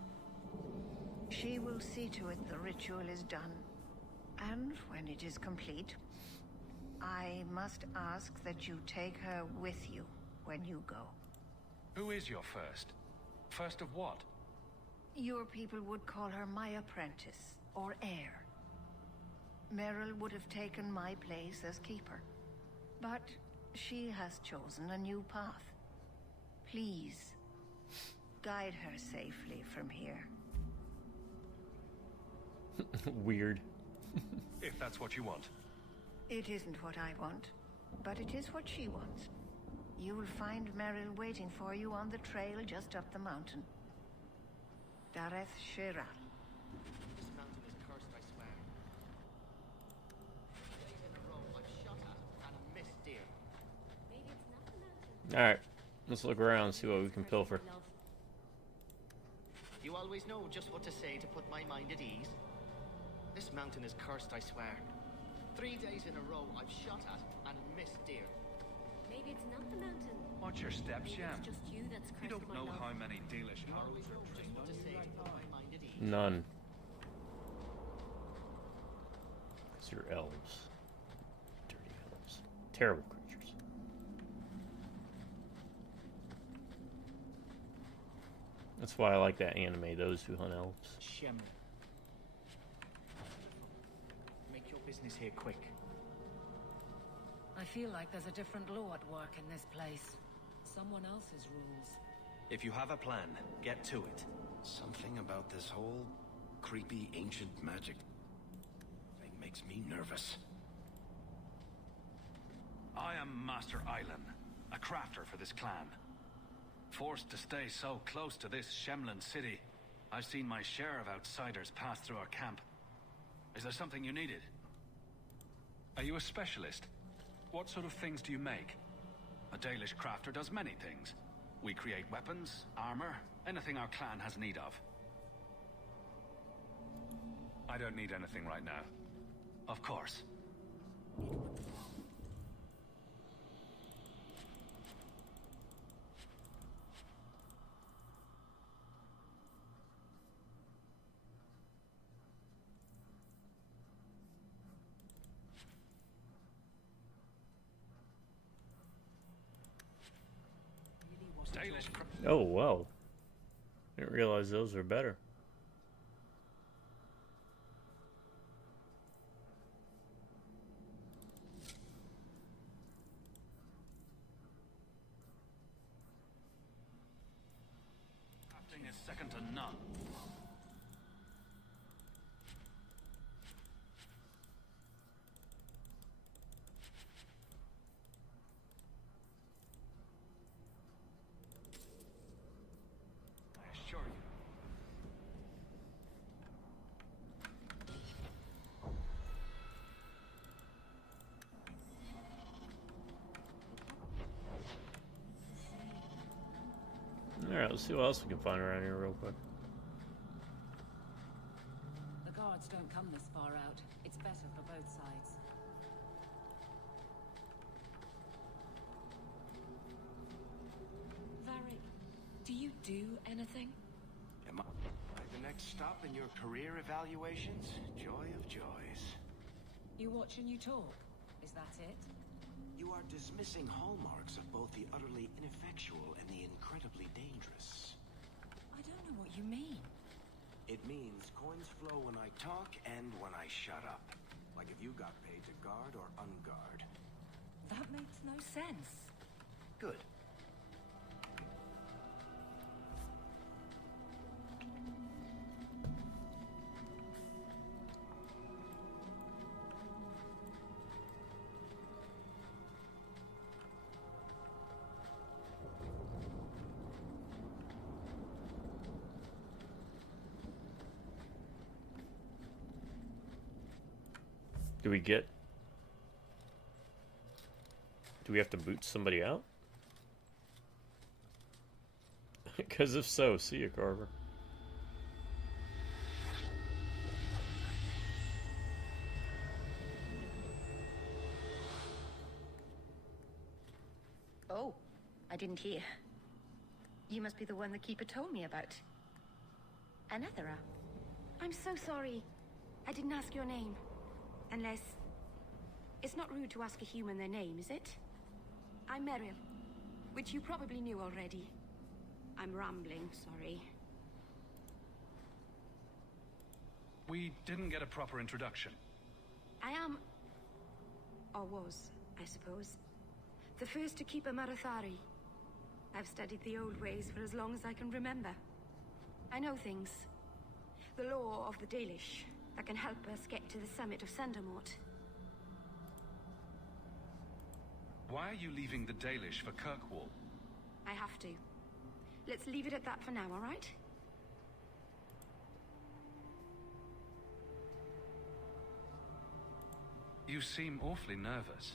She will see to it the ritual is done. And when it is complete, I must ask that you take her with you when you go. Who is your first? First of what? Your people would call her my apprentice, or heir. Meryl would have taken my place as keeper. But she has chosen a new path. Please, guide her safely from here. Weird. If that's what you want. It isn't what I want, but it is what she wants. You will find Meryl waiting for you on the trail just up the mountain. Dareth Shira. This mountain is cursed, I swear. 3 days in a row, I've shot at and missed deer. Maybe it's not the mountain. Alright, let's look around and see what we can pilfer. You always know just what to say to put my mind at ease. This mountain is cursed, I swear. 3 days in a row, I've shot at and missed deer. Maybe it's not the mountain. Watch your steps, Maybe Sham. it's just you that's You cursed don't my know love. how many Dalish You always hearts know are just what to say to put my mind at ease. None. Because you're elves. Dirty elves. Terrible creatures. That's why I like that anime, Those Who Hunt Elves. Shem. business here quick. I feel like there's a different law at work in this place. Someone else's rules. If you have a plan, get to it. Something about this whole creepy ancient magic thing makes me nervous. I am Master Islan, a crafter for this clan. Forced to stay so close to this Shemlin city, I've seen my share of outsiders pass through our camp. Is there something you needed? Are you a specialist? What sort of things do you make? A Dalish crafter does many things. We create weapons, armor, anything our clan has need of. I don't need anything right now. Of course. Oh, wow. Didn't realize those were better. Crafting is second to none. Alright, let's see what else we can find around here real quick. The guards don't come this far out. It's better for both sides. Varric, do you do anything? Am I the next stop in your career evaluations? Joy of joys. You watch and you talk. Is that it? You are dismissing hallmarks of both the utterly ineffectual and the incredibly dangerous. I don't know what you mean. It means coins flow when I talk and when I shut up. Like if you got paid to guard or unguard. That makes no sense. Good. Do we have to boot somebody out? Because if so, see ya, Carver. Oh, I didn't hear. You must be the one the Keeper told me about. Anethera. I'm so sorry. I didn't ask your name. Unless... It's not rude to ask a human their name, is it? I'm Meryl, which you probably knew already. I'm rambling, sorry. We didn't get a proper introduction. I am... or was, I suppose. The first to keep a Marathari. I've studied the old ways for as long as I can remember. I know things. The law of the Dalish that can help us get to the summit of Sandermort. Why are you leaving the Dalish for Kirkwall? I have to. Let's leave it at that for now, all right? You seem awfully nervous.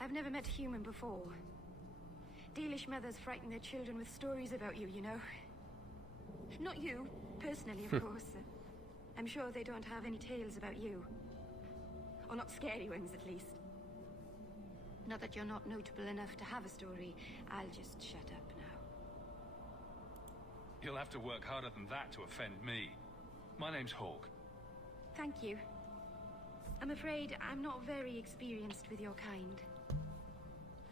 I've never met a human before. Dalish mothers frighten their children with stories about you, you know. Not you, personally, of course. I'm sure they don't have any tales about you. Or not scary ones, at least. Not that you're not notable enough to have a story. I'll just shut up now. You'll have to work harder than that to offend me. My name's Hawk. Thank you. I'm afraid I'm not very experienced with your kind.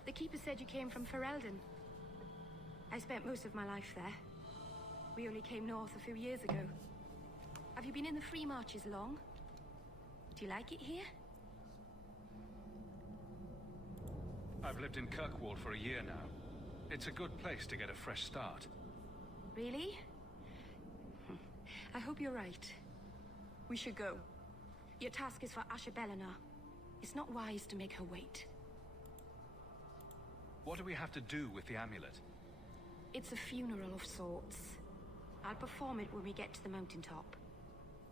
The Keeper said you came from Ferelden. I spent most of my life there. We only came north a few years ago. Have you been in the Free Marches long? Do you like it here? I've lived in Kirkwall for a year now. It's a good place to get a fresh start. Really? I hope you're right. We should go. Your task is for Asher Bellinar. It's not wise to make her wait. What do we have to do with the amulet? It's a funeral of sorts. I'll perform it when we get to the mountaintop.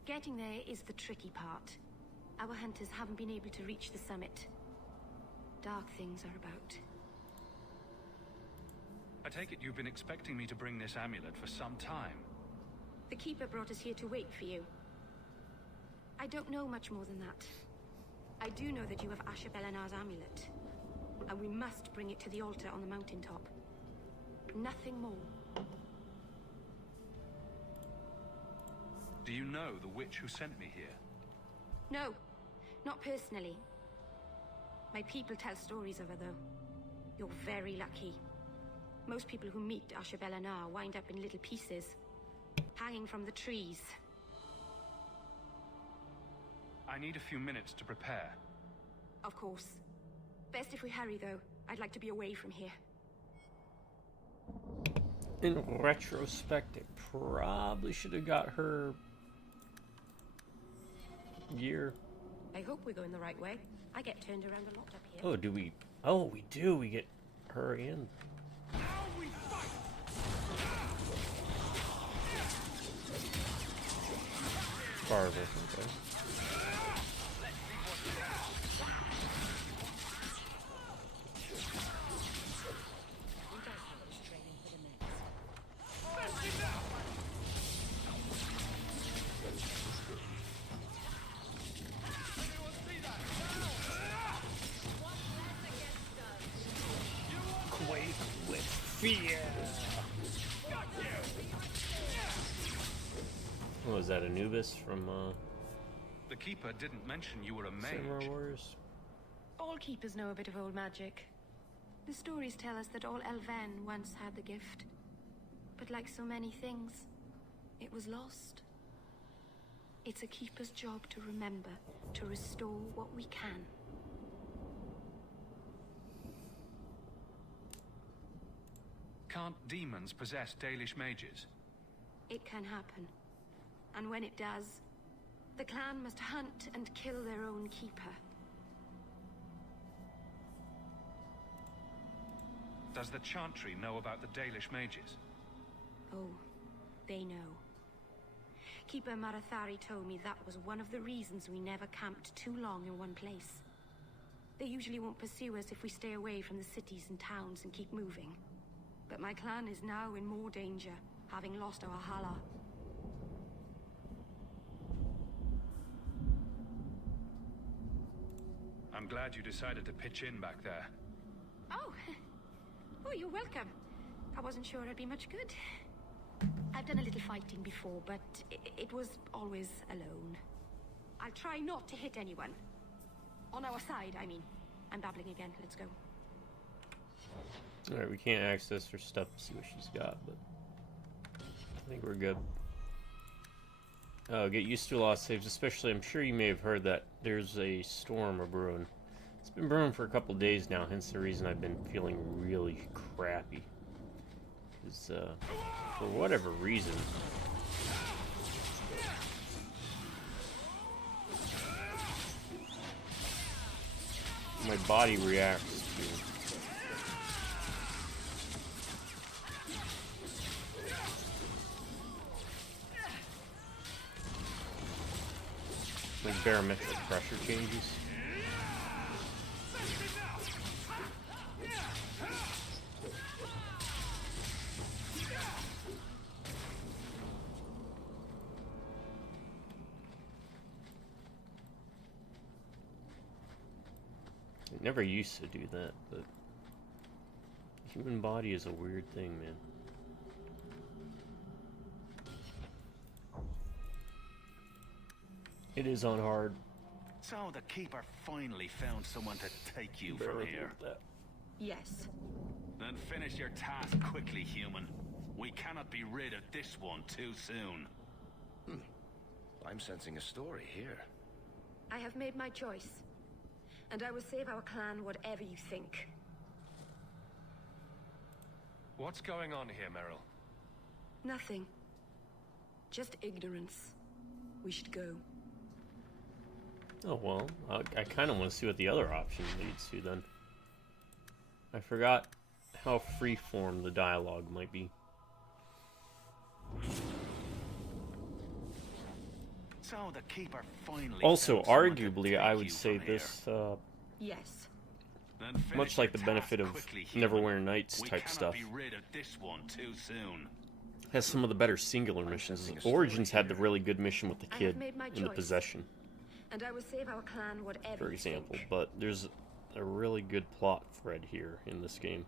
Getting there is the tricky part. Our hunters haven't been able to reach the summit. Dark things are about. I take it you've been expecting me to bring this amulet for some time. The Keeper brought us here to wait for you. I don't know much more than that. I do know that you have Asher Bellinar's amulet. And we must bring it to the altar on the mountaintop. Nothing more. Do you know the witch who sent me here? No, not personally. My people tell stories of her, though. You're very lucky. Most people who meet Asher Bellinar wind up in little pieces, hanging from the trees. I need a few minutes to prepare. Of course. Best if we hurry, though. I'd like to be away from here. In retrospect, it probably should have got her gear. I hope we're going the right way. I get turned around a lot up here. Oh, do we? Oh, we do. We get her in. Barber, okay. Quake with fear. What was that, Anubis from The Keeper didn't mention you were a mage. Samurai Warriors? All keepers know a bit of old magic. The stories tell us that all Elven once had the gift. But like so many things, it was lost. It's a keeper's job to remember, to restore what we can. Can't demons possess Dalish mages? It can happen. And when it does, the clan must hunt and kill their own keeper. Does the Chantry know about the Dalish mages? Oh, they know. Keeper Marathari told me that was one of the reasons we never camped too long in one place. They usually won't pursue us if we stay away from the cities and towns and keep moving. But my clan is now in more danger, having lost our Hala. I'm glad you decided to pitch in back there. Oh, you're welcome. I wasn't sure I'd be much good. I've done a little fighting before, but it was always alone. I'll try not to hit anyone. On our side, I mean. I'm babbling again. Let's go. Alright, we can't access her stuff to see what she's got, but I think we're good. Oh, get used to lost saves, especially I'm sure you may have heard that there's a storm brewing. It's been brewing for a couple days now, hence the reason I've been feeling really crappy. Is for whatever reason, my body reacts to like barometric pressure changes. It never used to do that, but the human body is a weird thing, man. It is on hard. So the Keeper finally found someone to take you from here. Yes. Then finish your task quickly, human. We cannot be rid of this one too soon. I'm sensing a story here. I have made my choice. And I will save our clan whatever you think. What's going on here, Meryl? Nothing. Just ignorance. We should go. Oh, well, I kind of want to see what the other option leads to, then. I forgot how freeform the dialogue might be. So the keeper finally Also, found someone to arguably, take I would you say from this, yes. Then much finish like the your benefit task of quickly, human. Neverwhere Nights We type cannot stuff, be rid of this one too soon. has some of the better singular missions. Origins had the really good mission with the I kid have made my in the choice. possession, And I will save our clan whatever for you example. think. But there's a really good plot thread here in this game.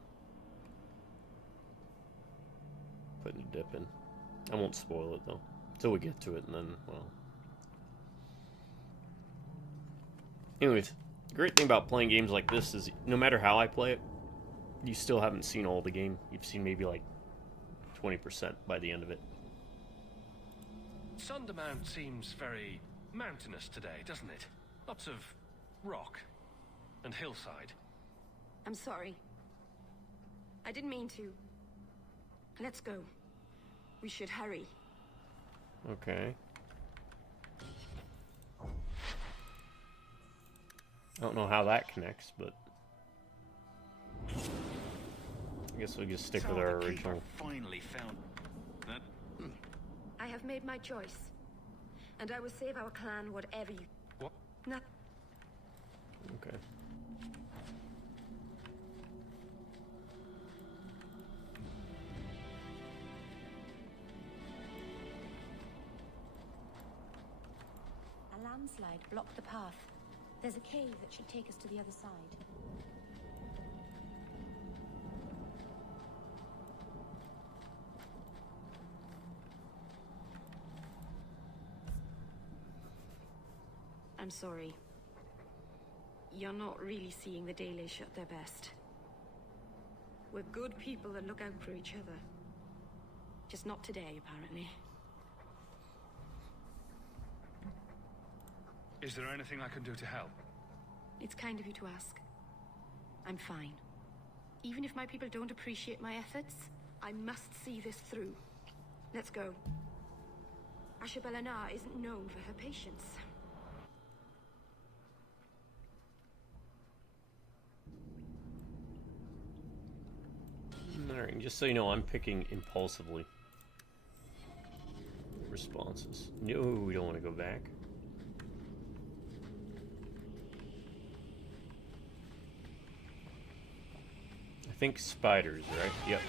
Putting a dip in. I won't spoil it though, till we get to it, and then, well. Anyways, the great thing about playing games like this is no matter how I play it, you still haven't seen all the game. You've seen maybe like 20% by the end of it. Sundermount seems very mountainous today, doesn't it? Lots of rock and hillside. I'm sorry. I didn't mean to. Let's go. We should hurry. Okay. I don't know how that connects, but I guess we'll just stick with our original. Finally found that. I have made my choice. And I will save our clan whatever you... What? No. Okay. A landslide blocked the path. There's a cave that should take us to the other side. I'm sorry. You're not really seeing the Dalish at their best. We're good people that look out for each other. Just not today, apparently. Is there anything I can do to help? It's kind of you to ask. I'm fine. Even if my people don't appreciate my efforts, I must see this through. Let's go. Ashabelana isn't known for her patience. Alright, just so you know, I'm picking impulsively. Responses. No, we don't want to go back. I think spiders, right? Yep.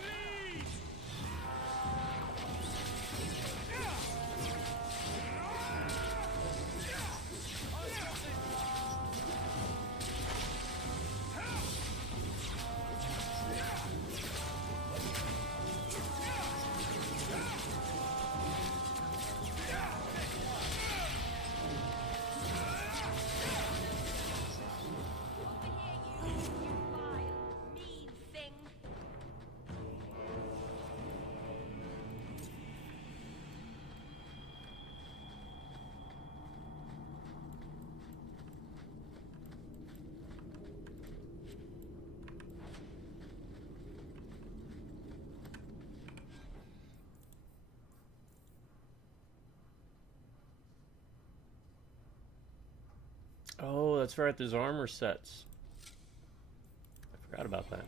Oh, that's right, there's armor sets. I forgot about that.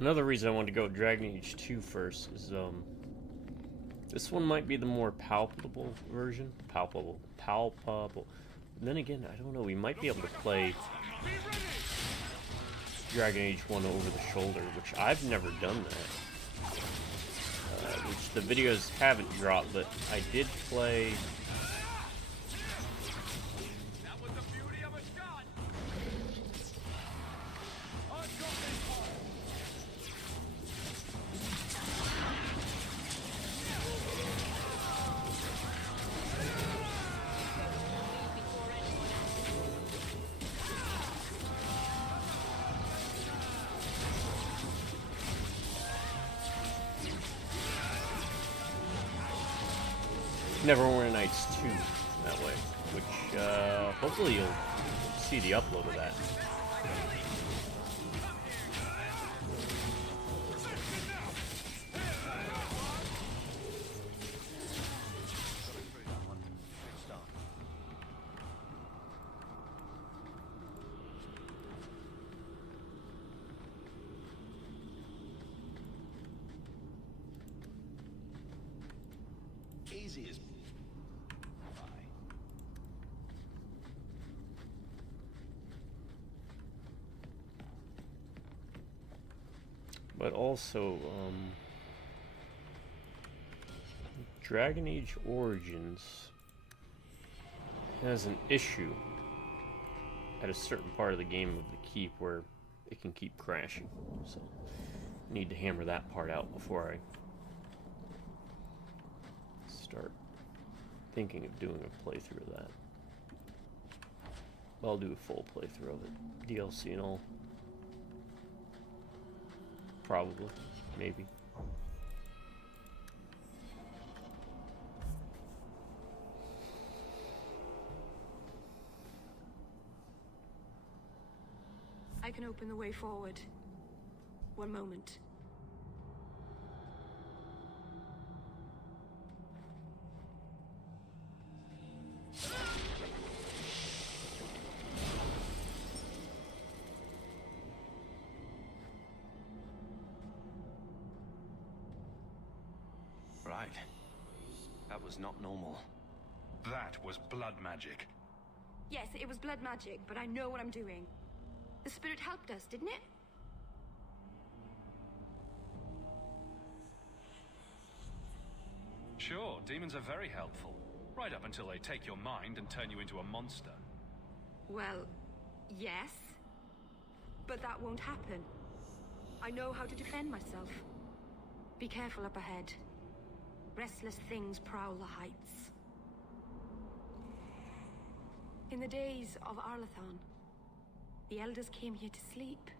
Another reason I wanted to go with Dragon Age 2 first is, this one might be the more palpable version. Palpable. And then again, I don't know, we might be able to play Dragon Age 1 over the shoulder, which I've never done that. Which the videos haven't dropped, but I did play... Neverwinter Nights 2 that way, which hopefully you'll see the upload of that. Easy as But also, Dragon Age Origins has an issue at a certain part of the game of the keep where it can keep crashing. So, I need to hammer that part out before I start thinking of doing a playthrough of that. I'll do a full playthrough of it, DLC and all. Probably, maybe. I can open the way forward. One moment. Right. That was not normal. That was blood magic. Yes, it was blood magic, but I know what I'm doing. The spirit helped us, didn't it? Sure, demons are very helpful. Right up until they take your mind and turn you into a monster. Well, yes. But that won't happen. I know how to defend myself. Be careful up ahead. Restless things prowl the heights. In the days of Arlathon, the elders came here to sleep.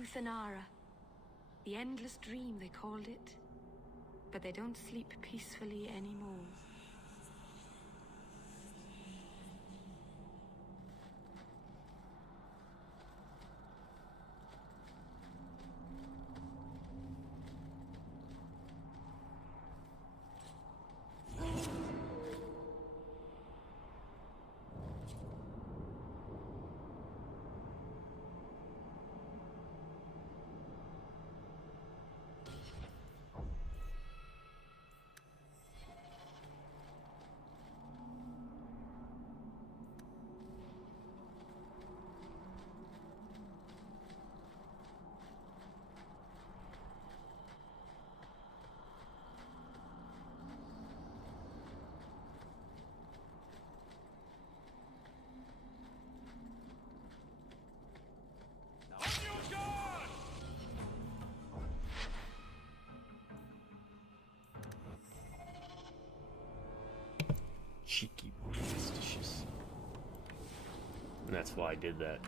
Uthanara, the endless dream they called it. But they don't sleep peacefully anymore. Cheeky stitches. And that's why I did that.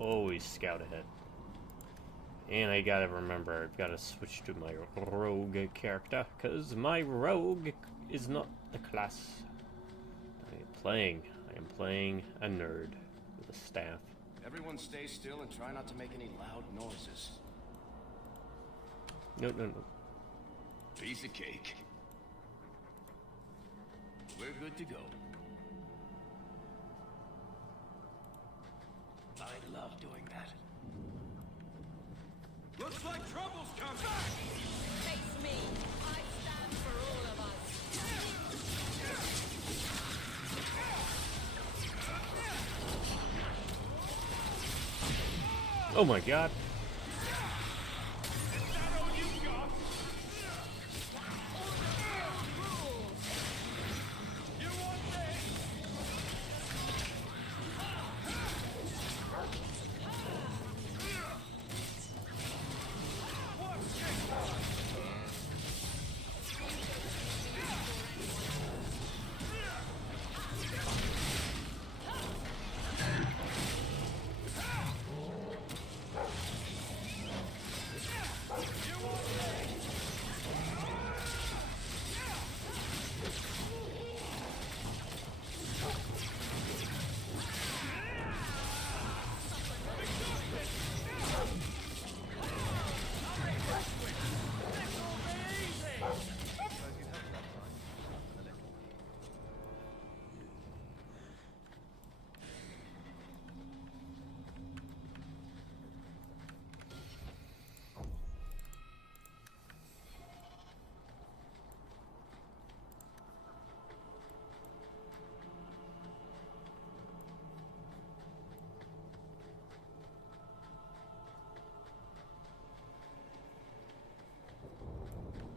Always scout ahead. And I gotta remember, I've gotta switch to my rogue character, because my rogue is not the class I am playing a nerd with a staff. Everyone stay still and try not to make any loud noises. No. Piece of cake. We're good to go. I love doing that. Looks like trouble's coming! Face me! I stand for all of us! Oh my god.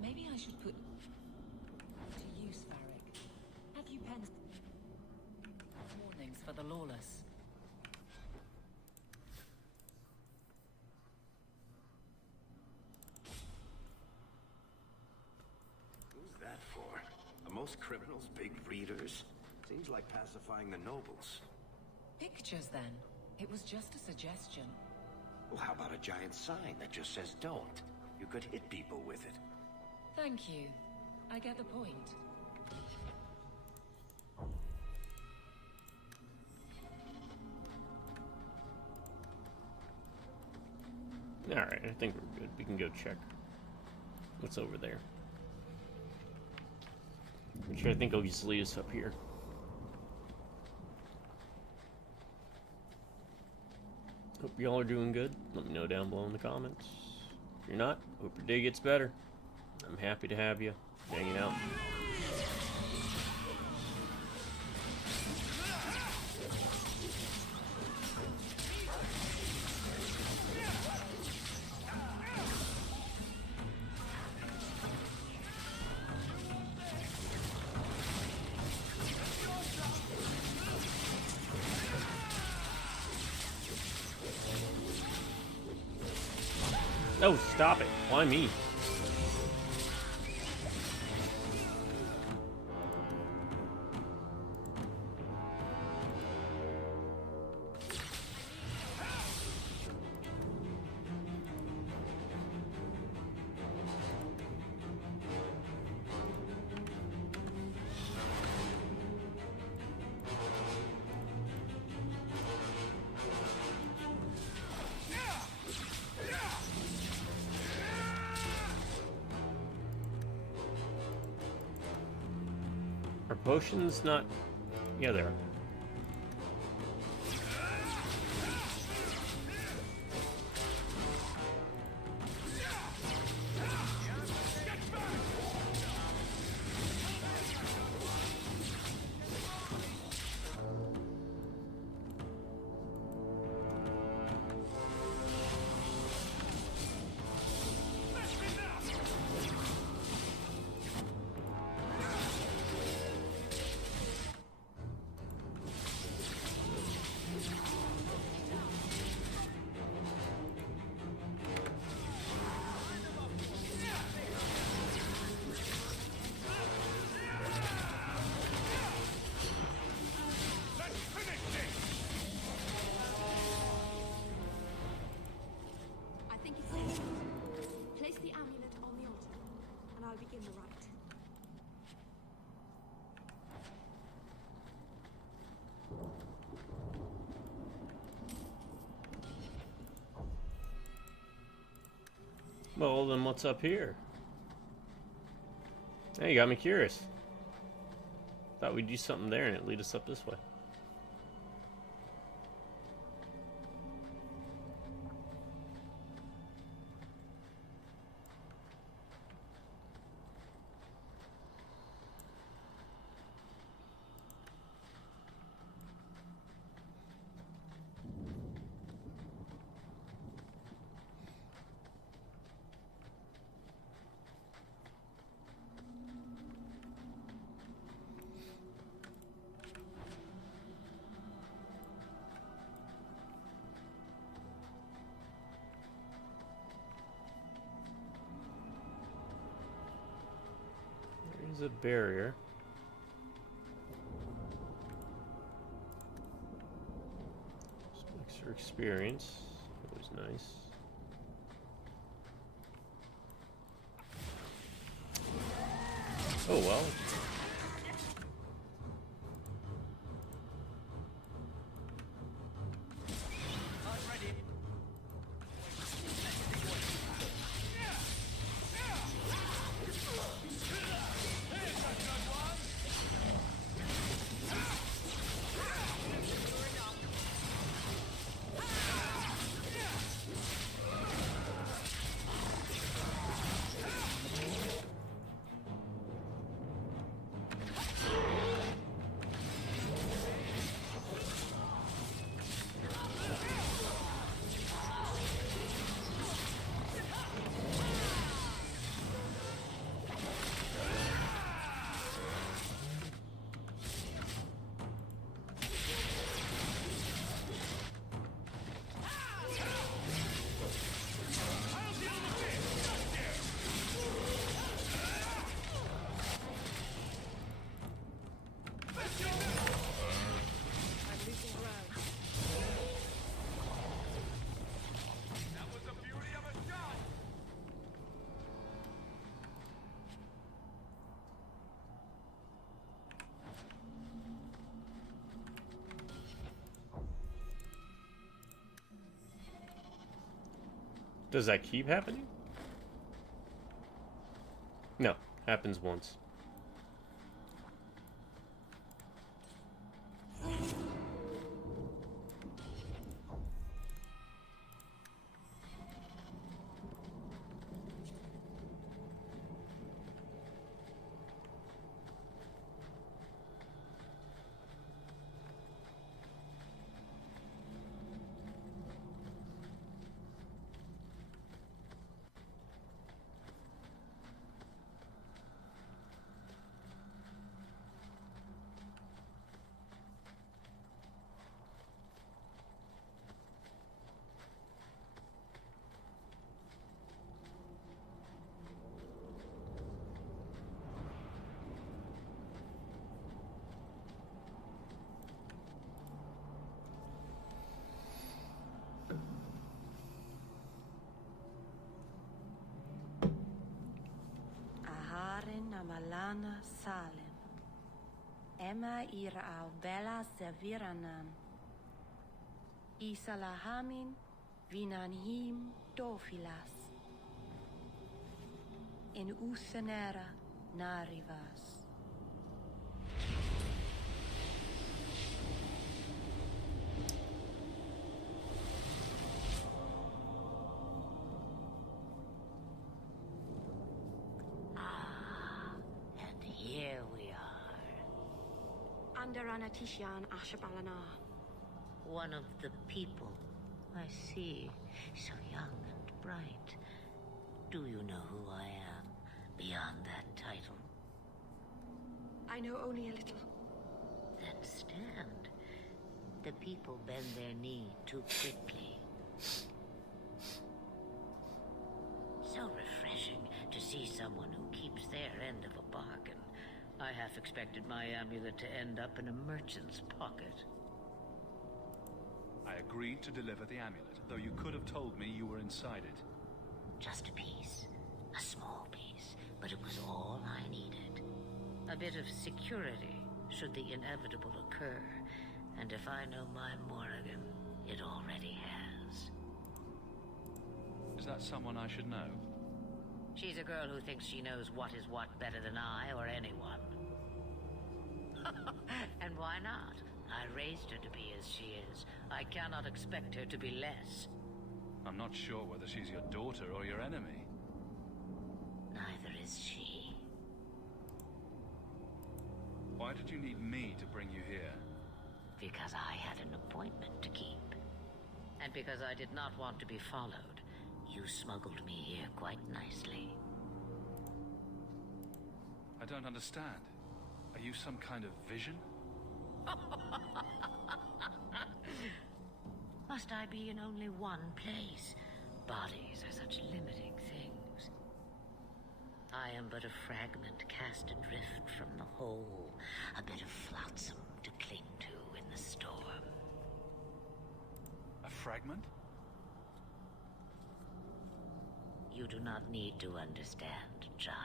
Maybe I should put to use Varric. Have you pens? Warnings for the lawless. Who's that for? Are most criminals big readers? Seems like pacifying the nobles. Pictures, then. It was just a suggestion. Well, how about a giant sign that just says don't? You could hit people with it. Thank you. I get the point. Alright, I think we're good. We can go check what's over there. Which I think will just lead us up here. Hope y'all are doing good. Let me know down below in the comments. If you're not, hope your day gets better. I'm happy to have you hanging out. Oh, stop it. Why me? Are potions not... Yeah, they are. begin the rite. Well, then what's up here? Hey, you got me curious. Thought we'd do something there and it'd lead us up this way. There's a barrier. Some extra experience. That was nice. Oh well. Does that keep happening? No, happens once. Malana Salem. Emma ira au bella serviranan. Isalahamin vinanhim dofilas. In usenera narivas. Under Anatishan Ashabalana. One of the people. I see. So young and bright. Do you know who I am, beyond that title? I know only a little. Then stand. The people bend their knee too quickly. So refreshing to see someone who keeps their end of a bargain. I half expected my amulet to end up in a merchant's pocket. I agreed to deliver the amulet, though you could have told me you were inside it. Just a piece. A small piece. But it was all I needed. A bit of security, should the inevitable occur. And if I know my Morrigan, it already has. Is that someone I should know? She's a girl who thinks she knows what is what better than I or anyone. And why not? I raised her to be as she is. I cannot expect her to be less. I'm not sure whether she's your daughter or your enemy. Neither is she. Why did you need me to bring you here? Because I had an appointment to keep. And because I did not want to be followed. You smuggled me here quite nicely. I don't understand. Are you some kind of vision? Must I be in only one place? Bodies are such limiting things. I am but a fragment cast adrift from the whole, a bit of flotsam to cling to in the storm. A fragment? You do not need to understand, child.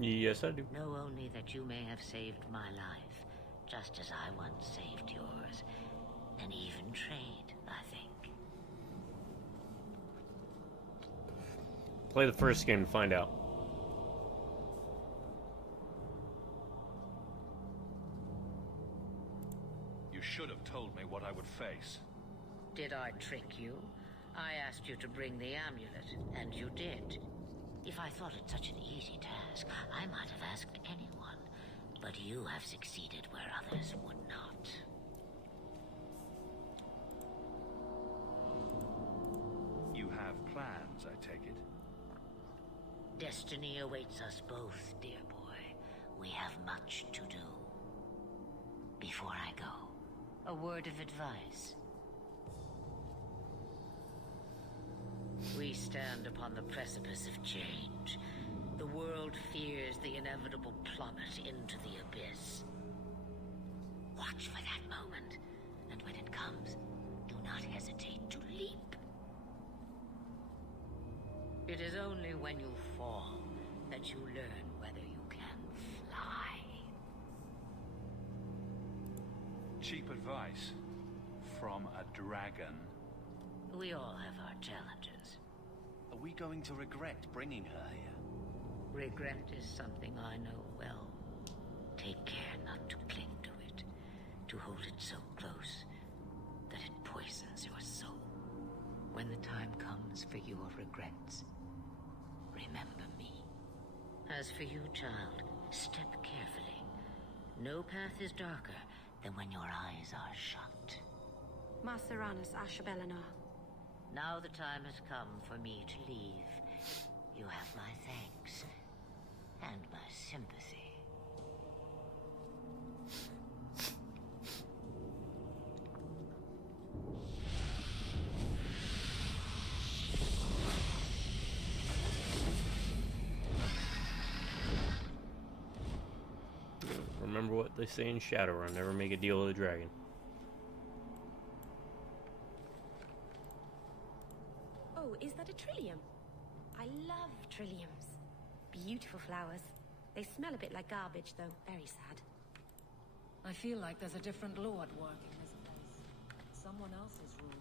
Yes, I do. Know only that you may have saved my life, just as I once saved yours. An even trade, I think. Play the first game to find out. You should have told me what I would face. Did I trick you? I asked you to bring the amulet, and you did. If I thought it such an easy task, I might have asked anyone. But you have succeeded where others would not. You have plans, I take it? Destiny awaits us both, dear boy. We have much to do. Before I go, a word of advice. We stand upon the precipice of change. The world fears the inevitable plummet into the abyss. Watch for that moment, and when it comes, do not hesitate to leap. It is only when you fall that you learn whether you can fly. Cheap advice from a dragon. We all have our challenges. Are we going to regret bringing her here? Regret is something I know well. Take care not to cling to it, to hold it so close that it poisons your soul. When the time comes for your regrets, remember me. As for you, child, step carefully. No path is darker than when your eyes are shut. Maceranus Ashabellinar. Now the time has come for me to leave. You have my thanks and my sympathy. Remember what they say in Shadowrun, never make a deal with a dragon. Oh, is that a trillium? I love trilliums. Beautiful flowers. They smell a bit like garbage, though. Very sad. I feel like there's a different law at work in this place. Someone else's rule.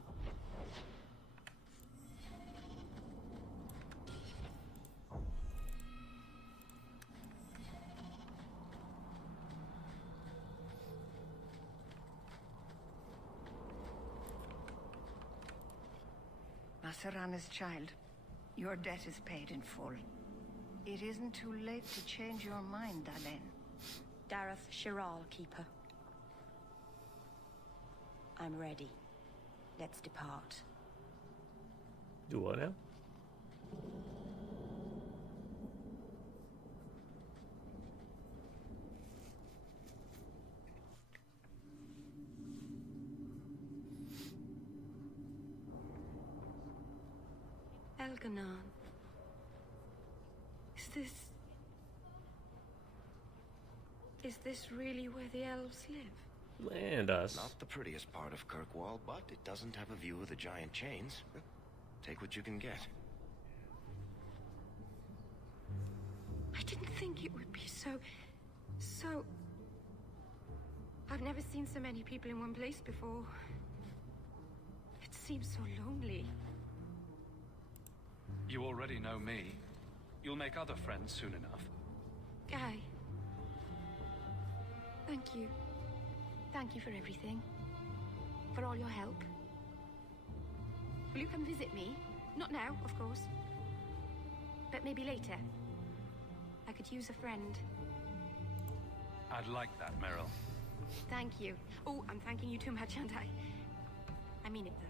Maceranus, child, your debt is paid in full. It isn't too late to change your mind, Alain. Dareth Shiral, Keeper. I'm ready. Let's depart. Do what now? Elganon. Is this really where the elves live? And us. Not the prettiest part of Kirkwall, but it doesn't have a view of the giant chains. Take what you can get. I didn't think it would be so... I've never seen so many people in one place before. It seems so lonely. You already know me. You'll make other friends soon enough. Guy. Thank you. Thank you for everything. For all your help. Will you come visit me? Not now, of course. But maybe later. I could use a friend. I'd like that, Meryl. Thank you. Oh, I'm thanking you too much, aren't I? I mean it, though.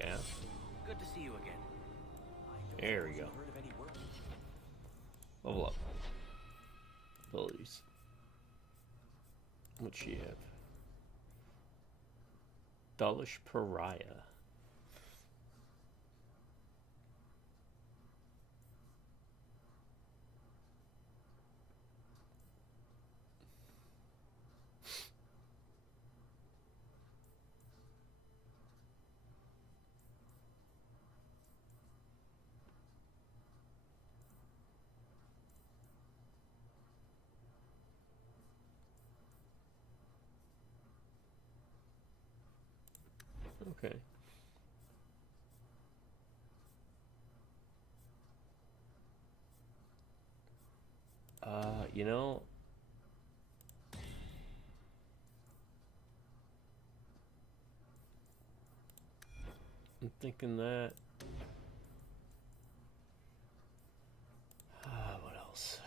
Yeah. Good to see you again. There we go. Level up. Abilities. What'd she have? Dullish Pariah. Okay. You know, I'm thinking that. What else?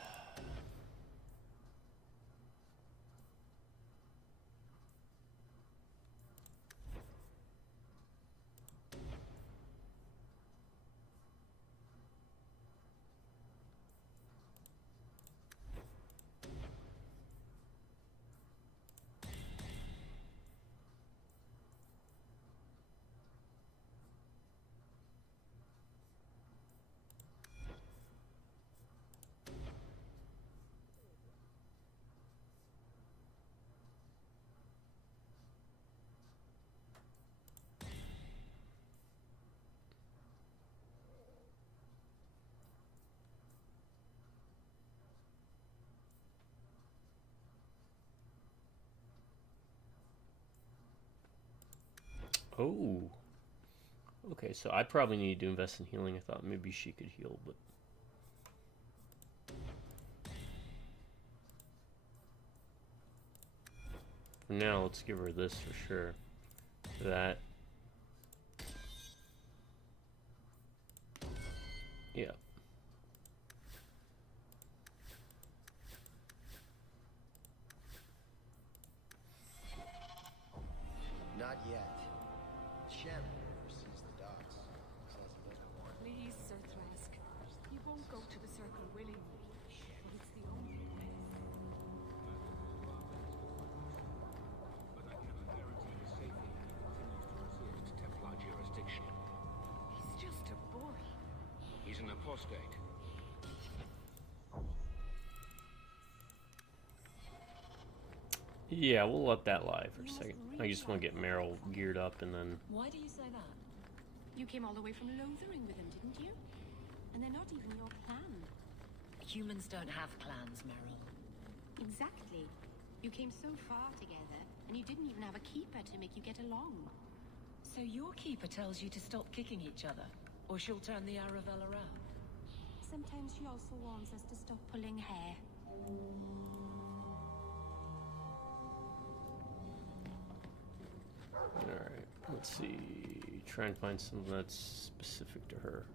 Oh. Okay, so I probably need to invest in healing. I thought maybe she could heal, but... For now, let's give her this for sure. That. Yeah. Not yet. Shem oversees the docks. Says he doesn't want. Please, Sir Thrask. You won't go to the circle willingly, but it's the only way. But I cannot guarantee his safety if he continues to resist Templar jurisdiction. He's just a boy. He's an apostate. Yeah, we'll let that lie for a second. I just want to get Meryl geared up and then... Why do you say that? You came all the way from Lothering with him, didn't you? And they're not even your clan. Humans don't have clans, Meryl. Exactly. You came so far together, and you didn't even have a keeper to make you get along. So your keeper tells you to stop kicking each other, or she'll turn the Aravel around. Sometimes she also warns us to stop pulling hair. Alright, let's see. Try and find something that's specific to her.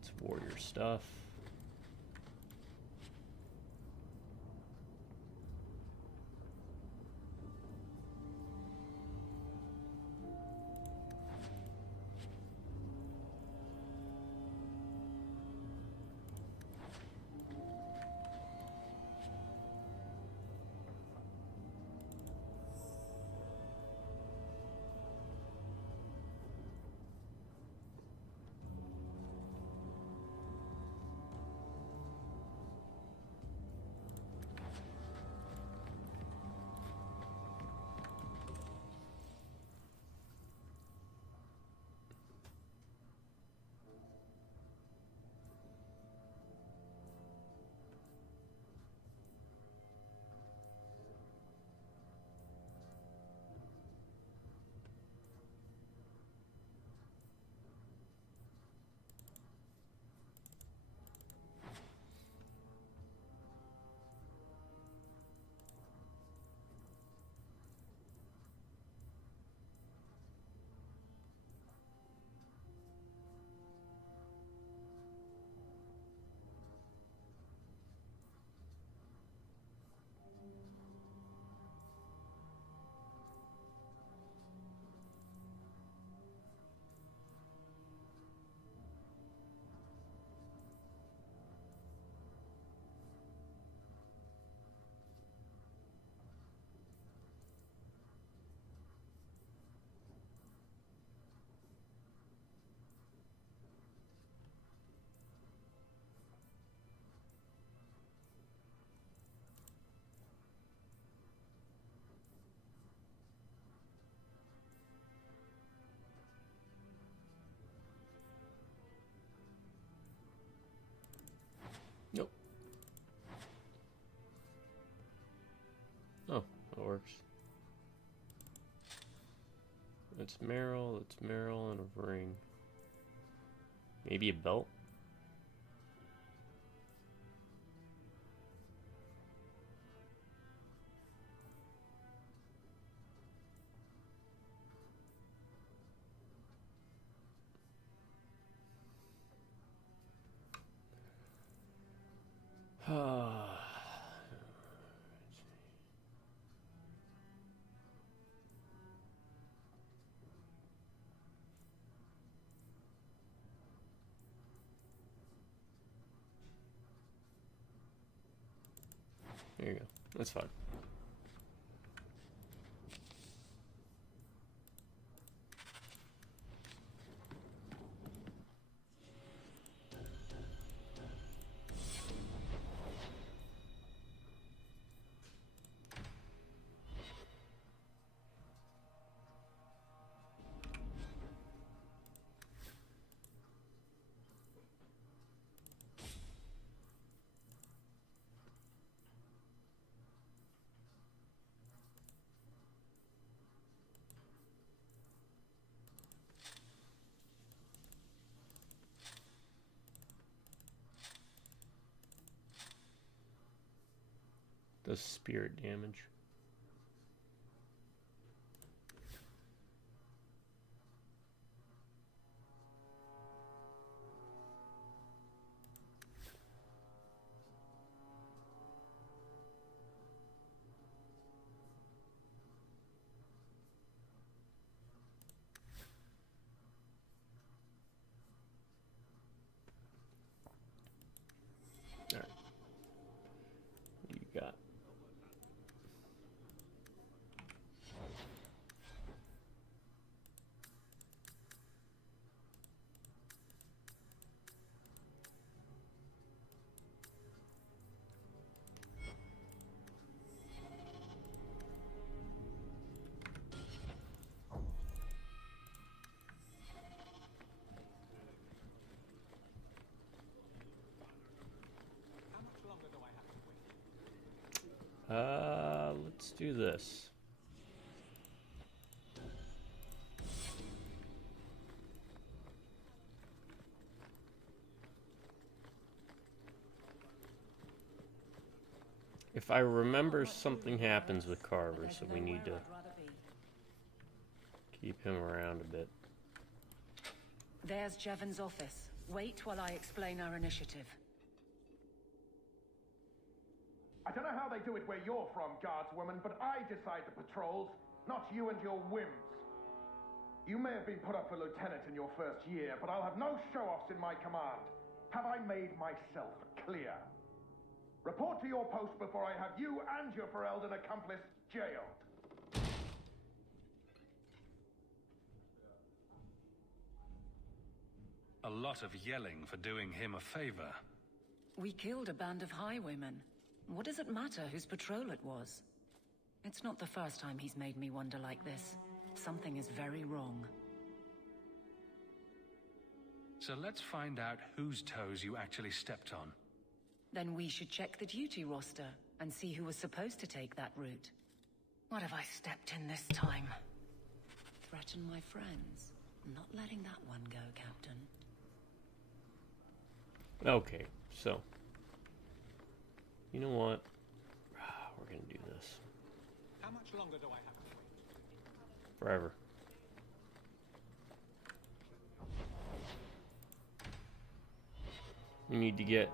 It's warrior stuff. That's Meryl, and a ring. Maybe a belt? There you go. That's fine. Does spirit damage. All right. What do you got? Let's do this. If I remember, something happens with Carver, so we need to keep him around a bit. There's Jevon's office. Wait while I explain our initiative. I don't know how they do it where you're from, guardswoman, but I decide the patrols, not you and your whims. You may have been put up for lieutenant in your first year, but I'll have no show-offs in my command. Have I made myself clear? Report to your post before I have you and your Ferelden accomplice jailed. A lot of yelling for doing him a favor. We killed a band of highwaymen. What does it matter whose patrol it was? It's not the first time he's made me wonder like this. Something is very wrong. So let's find out whose toes you actually stepped on. Then we should check the duty roster and see who was supposed to take that route. What have I stepped in this time? Threaten my friends. I'm not letting that one go, Captain. Okay, so you know what? We're gonna do this. How much longer do I have to wait? Forever. We need to get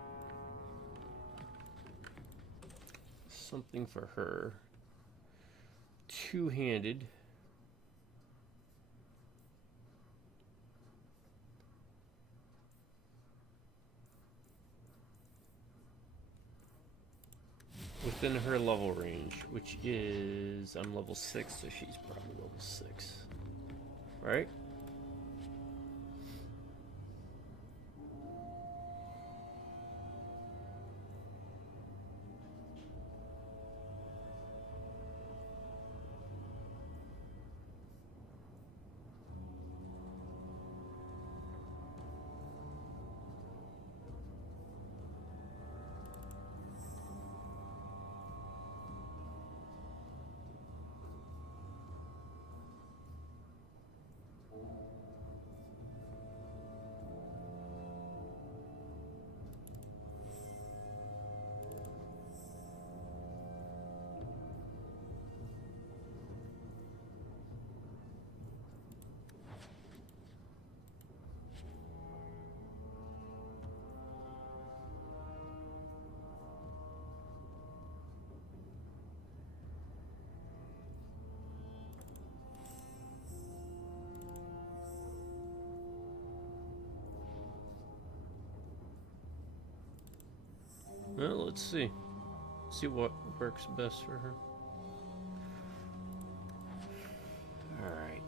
something for her. Two-handed. Within her level range, which is, I'm level 6, so she's probably level 6. Right? Well, let's see. See what works best for her. Alright.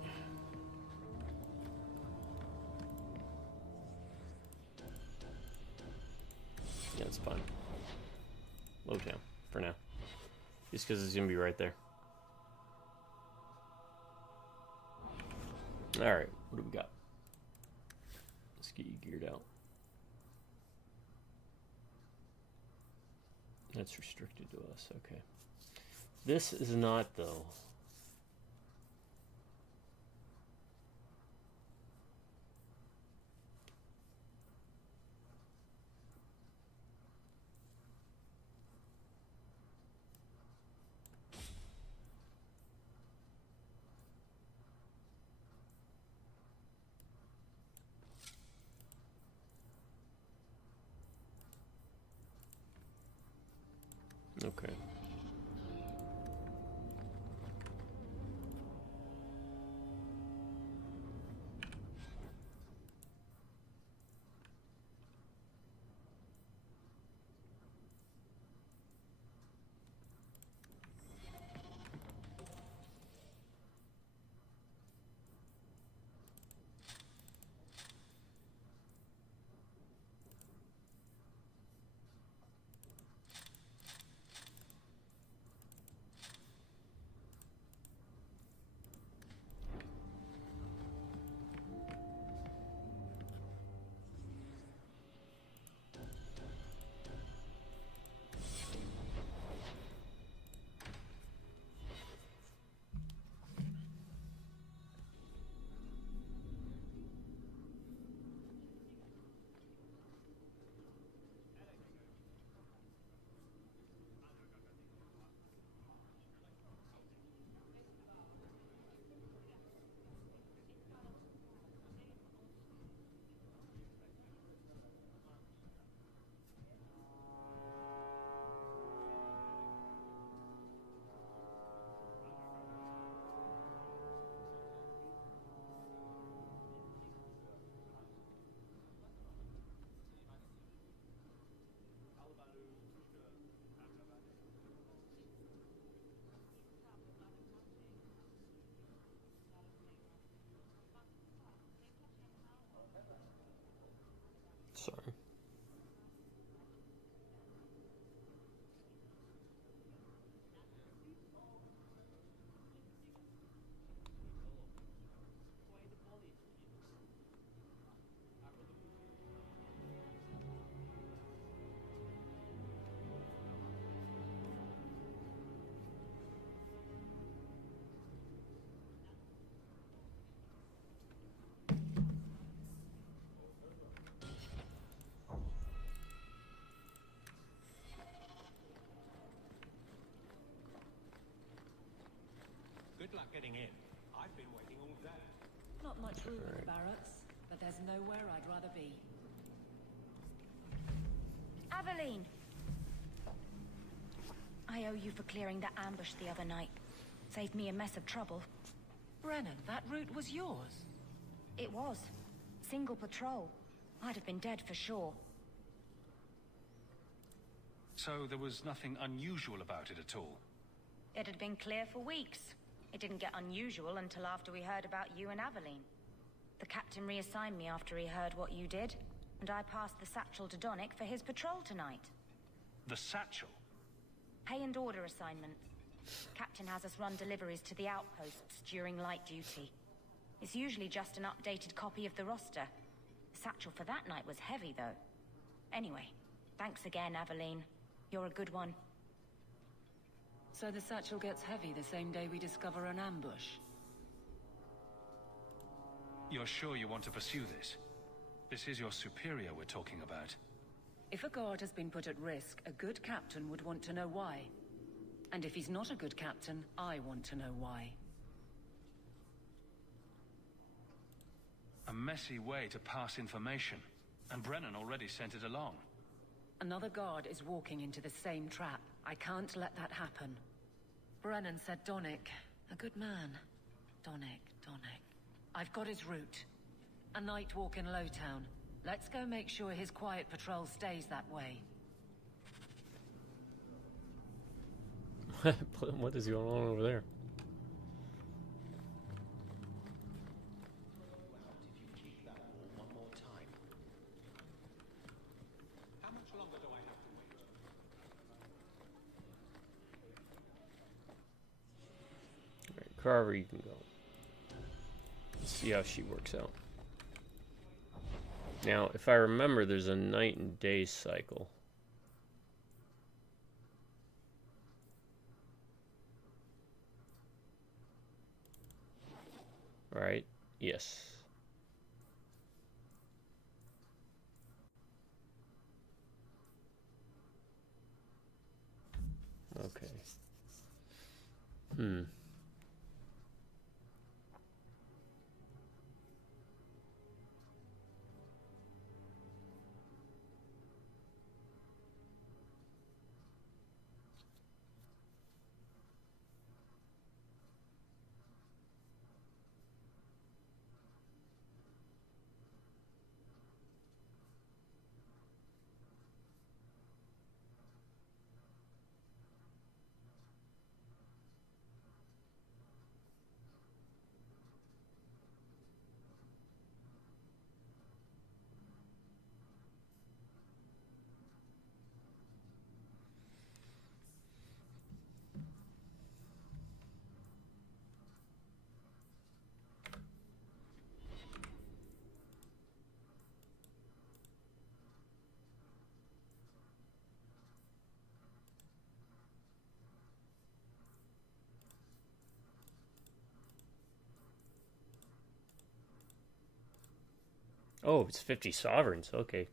Yeah, it's fine. Low town, for now. Just because it's going to be right there. Alright, what do we got? Let's get you geared out. That's restricted to us, okay. This is not, though. Okay. Sorry. Good luck getting in. I've been waiting all day. Not much room in the barracks, but there's nowhere I'd rather be. Aveline! I owe you for clearing that ambush the other night. Saved me a mess of trouble. Brennan, that route was yours. It was. Single patrol. I'd have been dead for sure. So there was nothing unusual about it at all? It had been clear for weeks. It didn't get unusual until after we heard about you and Aveline. The captain reassigned me after he heard what you did, and I passed the satchel to Donick for his patrol tonight. The satchel? Pay and order assignment. Captain has us run deliveries to the outposts during light duty. It's usually just an updated copy of the roster. The satchel for that night was heavy, though. Anyway, thanks again, Aveline. You're a good one. So the satchel gets heavy the same day we discover an ambush. You're sure you want to pursue this? This is your superior we're talking about. If a guard has been put at risk, a good captain would want to know why. And if he's not a good captain, I want to know why. A messy way to pass information. And Brennan already sent it along. Another guard is walking into the same trap. I can't let that happen. Brennan said Donick. A good man. Donick. I've got his route. A night walk in Lowtown. Let's go make sure his quiet patrol stays that way. What is going on over there? How much longer do I have to wait? Alright, Carver, you can go. Let's see how she works out. Now, if I remember, there's a night and day cycle. Right? Yes. Okay. Oh, it's 50 sovereigns. Okay.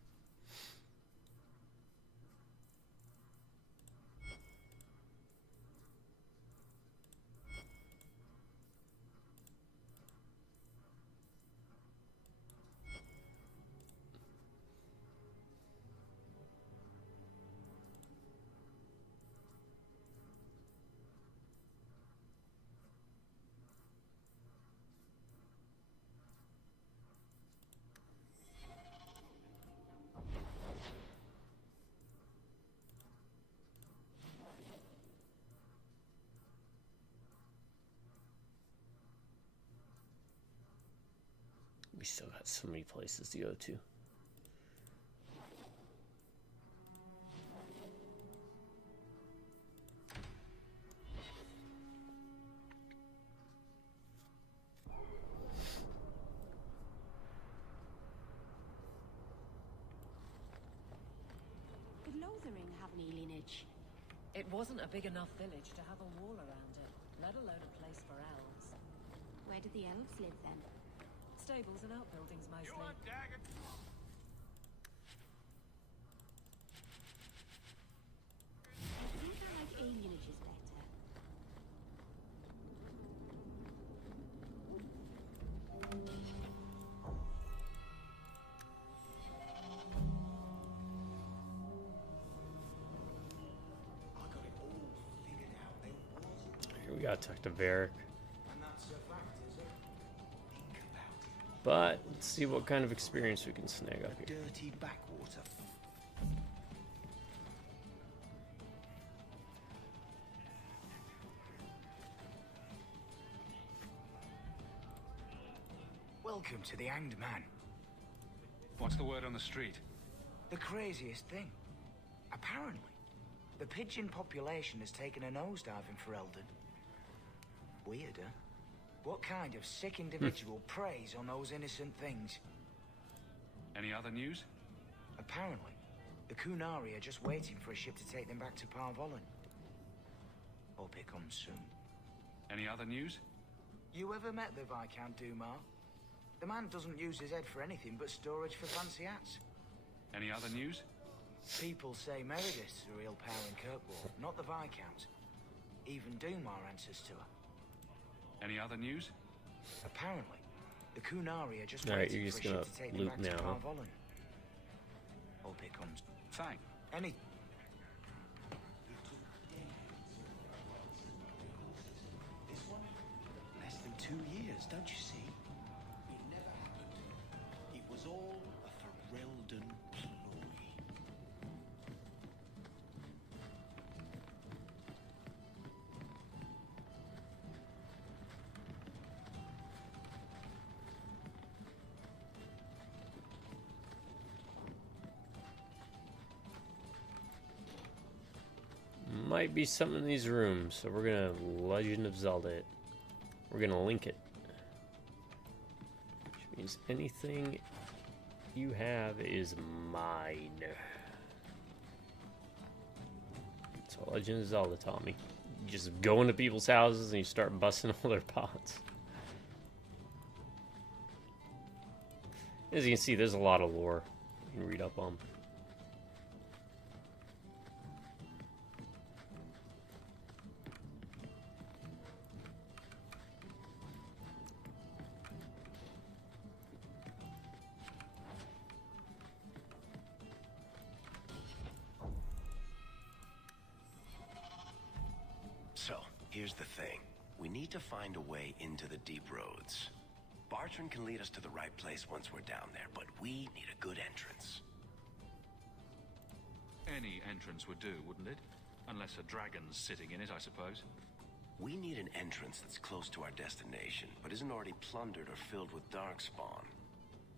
We still got so many places to go to. Did Lothering have any lineage? It wasn't a big enough village to have a wall around it, let alone a place for elves. Where did the elves live then? Stables and outbuildings mostly. I think I like alienages better. Here we gotta talk to Varric. But let's see what kind of experience we can snag up here. Dirty backwater. Welcome to the Hanged Man. What's the word on the street? The craziest thing. Apparently, the pigeon population has taken a nosedive in Ferelden. Weird, huh? What kind of sick individual preys on those innocent things? Any other news? Apparently, the Kunari are just waiting for a ship to take them back to Parvolan. Hope it comes soon. Any other news? You ever met the Viscount Dumar? The man doesn't use his head for anything but storage for fancy hats. Any other news? People say Meredith's the real power in Kirkwall, not the Viscount. Even Dumar answers to her. Any other news? Apparently, the Kunari are just Alright, waiting you're for just a gonna ship to take them loot back now, to huh? Parvolan. Hope it comes. Thanks. Any... This one? Less than 2 years, don't you see? It never happened. It was all a Ferelden ploy. might be something in these rooms, so we're gonna Legend of Zelda it. We're gonna link it. Which means anything you have is mine. That's what Legend of Zelda taught me. You just go into people's houses and you start busting all their pots. As you can see, there's a lot of lore you can read up on. So, here's the thing. We need to find a way into the deep roads. Bartrand can lead us to the right place once we're down there, but we need a good entrance. Any entrance would do, wouldn't it? Unless a dragon's sitting in it, I suppose. We need an entrance that's close to our destination, but isn't already plundered or filled with darkspawn.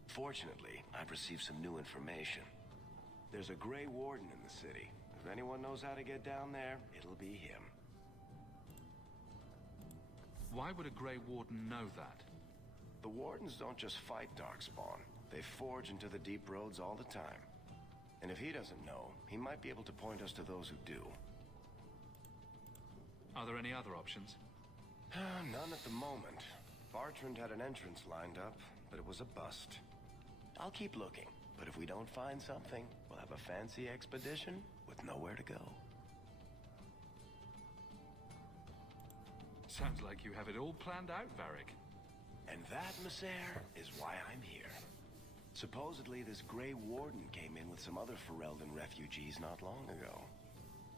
Fortunately, I've received some new information. There's a Grey Warden in the city. If anyone knows how to get down there, it'll be him. Why would a Grey Warden know that? The Wardens don't just fight darkspawn. They forge into the deep roads all the time. And if he doesn't know, he might be able to point us to those who do. Are there any other options? None at the moment. Bartrand had an entrance lined up, but it was a bust. I'll keep looking, but if we don't find something, we'll have a fancy expedition with nowhere to go. Sounds like you have it all planned out, Varric. And that, Messer, is why I'm here. Supposedly, this Grey Warden came in with some other Ferelden refugees not long ago.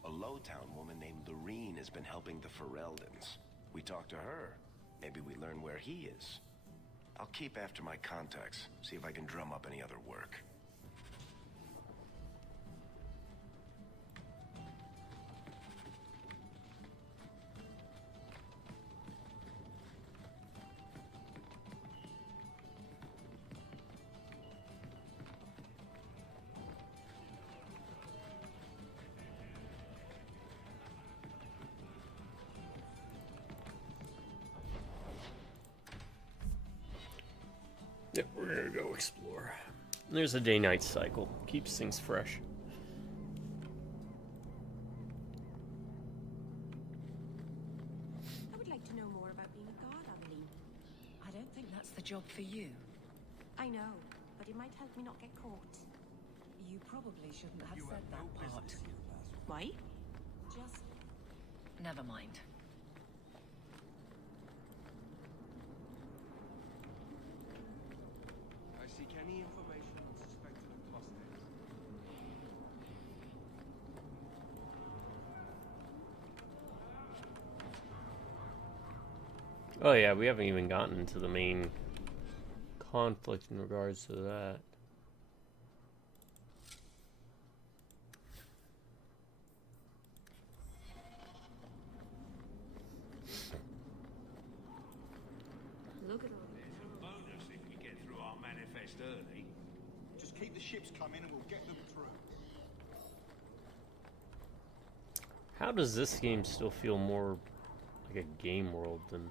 A Lowtown woman named Lorene has been helping the Fereldans. We talked to her. Maybe we learn where he is. I'll keep after my contacts, see if I can drum up any other work. Yep, we're gonna go explore. There's a day-night cycle. Keeps things fresh. I would like to know more about being a guard, Aveline. I don't think that's the job for you. I know, but it might help me not get caught. You probably shouldn't have said that part. Why? Just... never mind. I seek any information on suspected apostates. Oh yeah, we haven't even gotten into the main conflict in regards to that. Look at all There's a bonus if we get through our manifest early. Just keep the ships coming and we'll get them through. How does this game still feel more like a game world than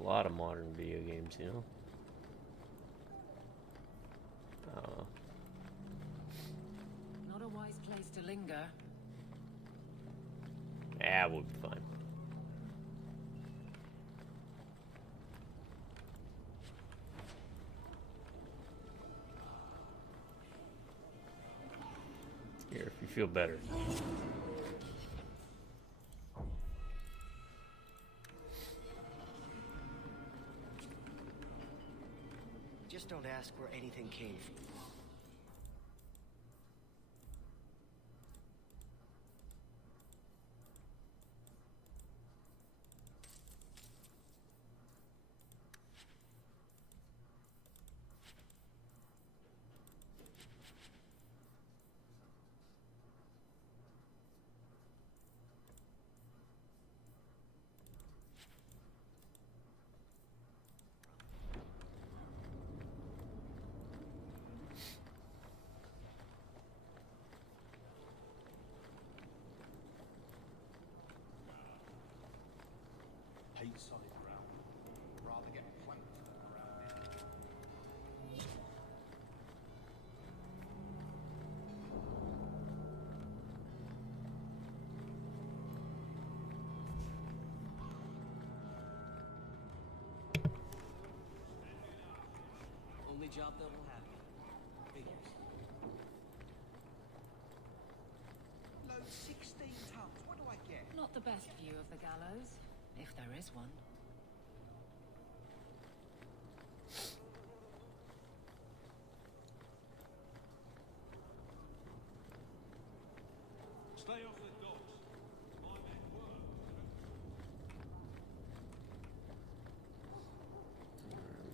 a lot of modern video games, you know? I don't know. Not a wise place to linger. Yeah, we'll be fine. Here, if you feel better. Just don't ask where anything came from. job that will happen. Figures. Load 16 tons. What do I get? Not the best view of the gallows, if there is one. Stay off the docks. My men work.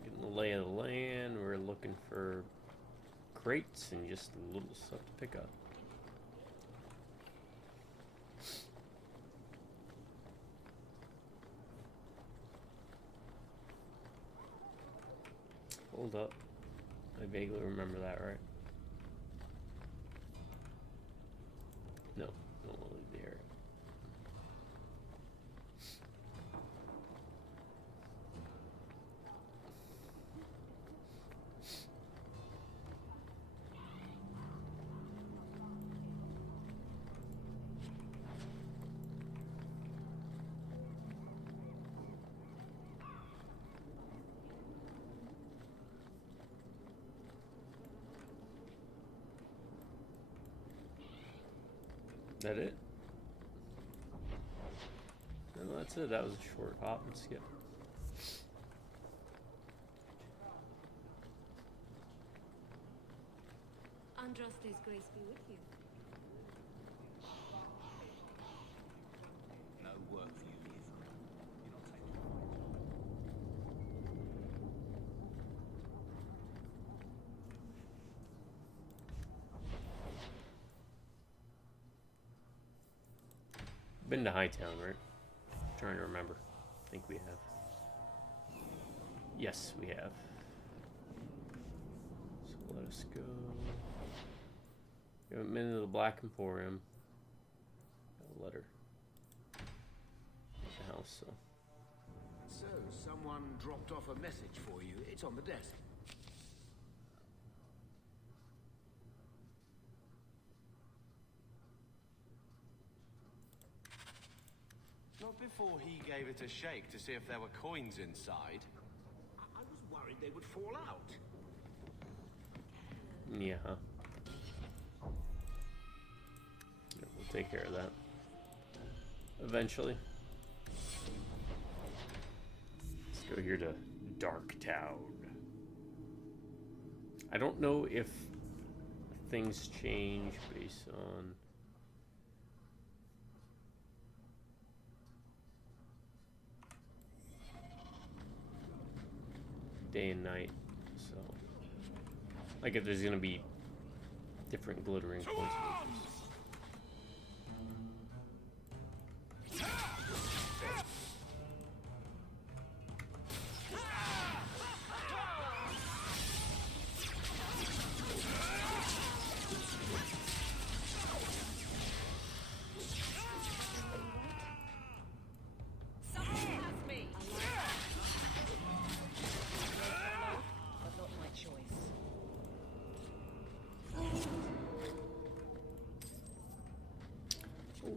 Getting the lay of the land. We're looking for crates and just a little stuff to pick up. Hold up. I vaguely remember that, right? No, don't want to leave the area. That it? No, that's it. That was a short hop and skip. Andraste's grace be with you. No work for you, Ithra. You're not taking Been to Hightown, right? Trying to remember. I think we have. Yes, we have. So let us go. We haven't been to the Black Emporium. Got a letter. At the house, so. So, someone dropped off a message for you. It's on the desk. Not before he gave it a shake to see if there were coins inside. I was worried they would fall out. Yeah. Yeah, we'll take care of that. Eventually. Let's go here to Darktown. I don't know if things change based on... day and night, so like if there's gonna be different glittering points.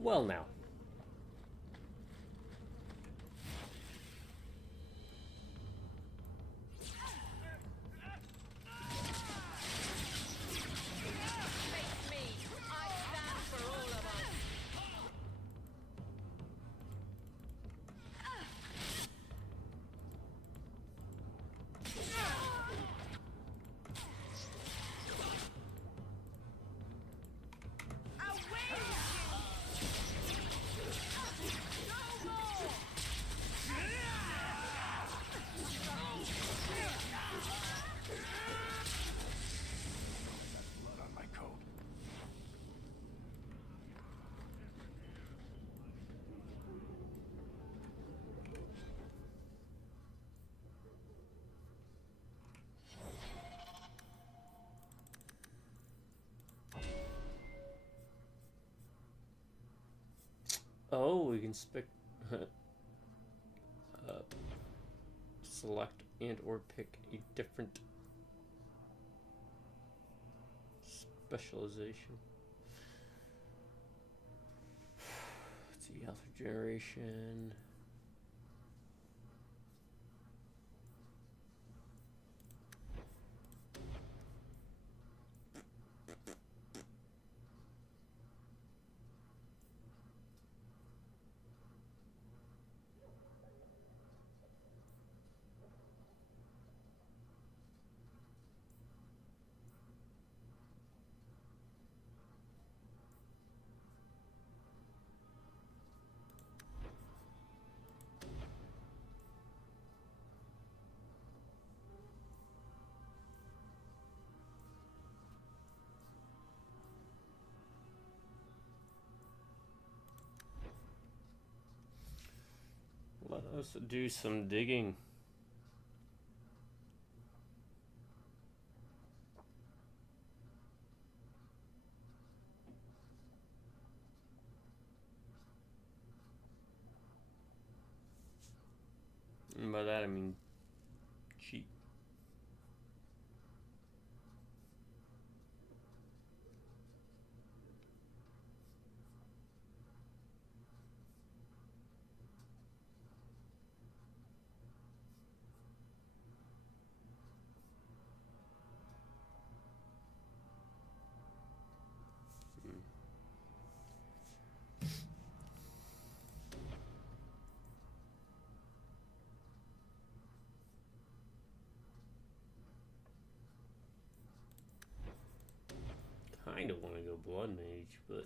Well now. Oh, we can select and or pick a different specialization. Let's see, health regeneration. Let's do some digging. And by that I mean cheap. Kind of want to go Blood Mage, but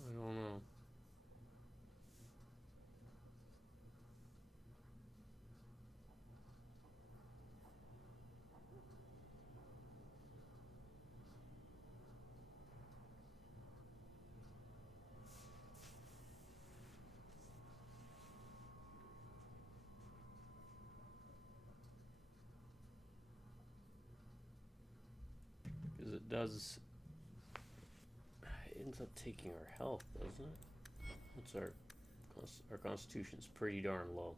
I don't know. Because it does, it ends up taking our health, doesn't it? What's our constitution's pretty darn low.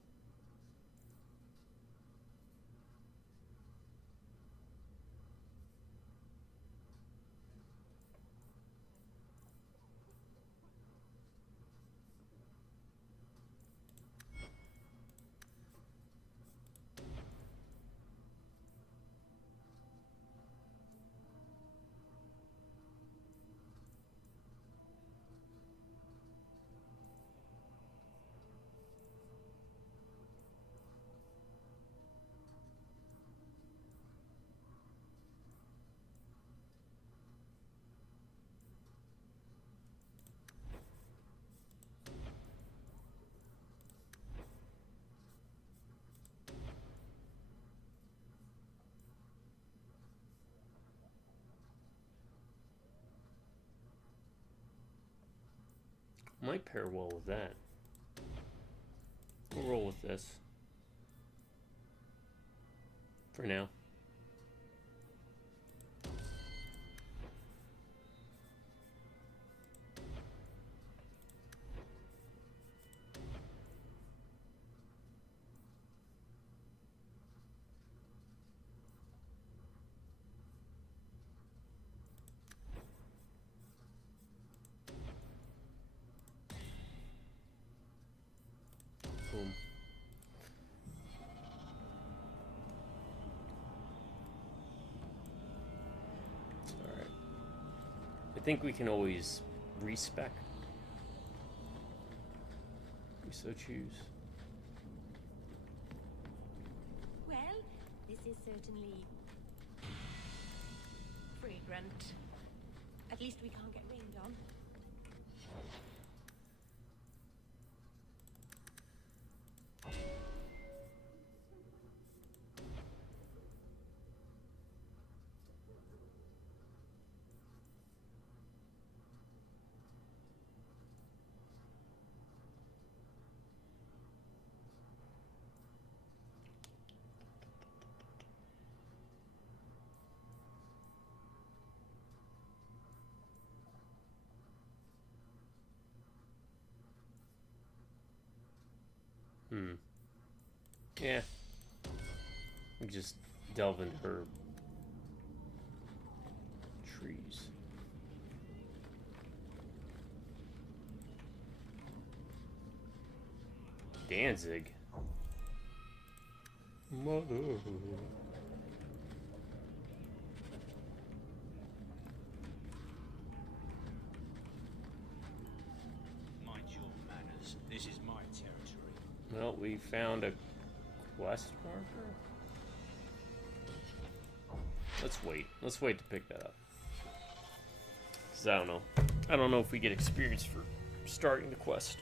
Might pair well with that. We'll roll with this for now. Boom. Alright. I think we can always respec if we so choose. Well, this is certainly fragrant. At least we can't get rained on. Yeah. We just delve into her trees. Danzig. Mother. Mind your manners. This is my territory. Well, we found a quest marker. Let's wait. Let's wait to pick that up. 'Cause I don't know. I don't know if we get experience for starting the quest.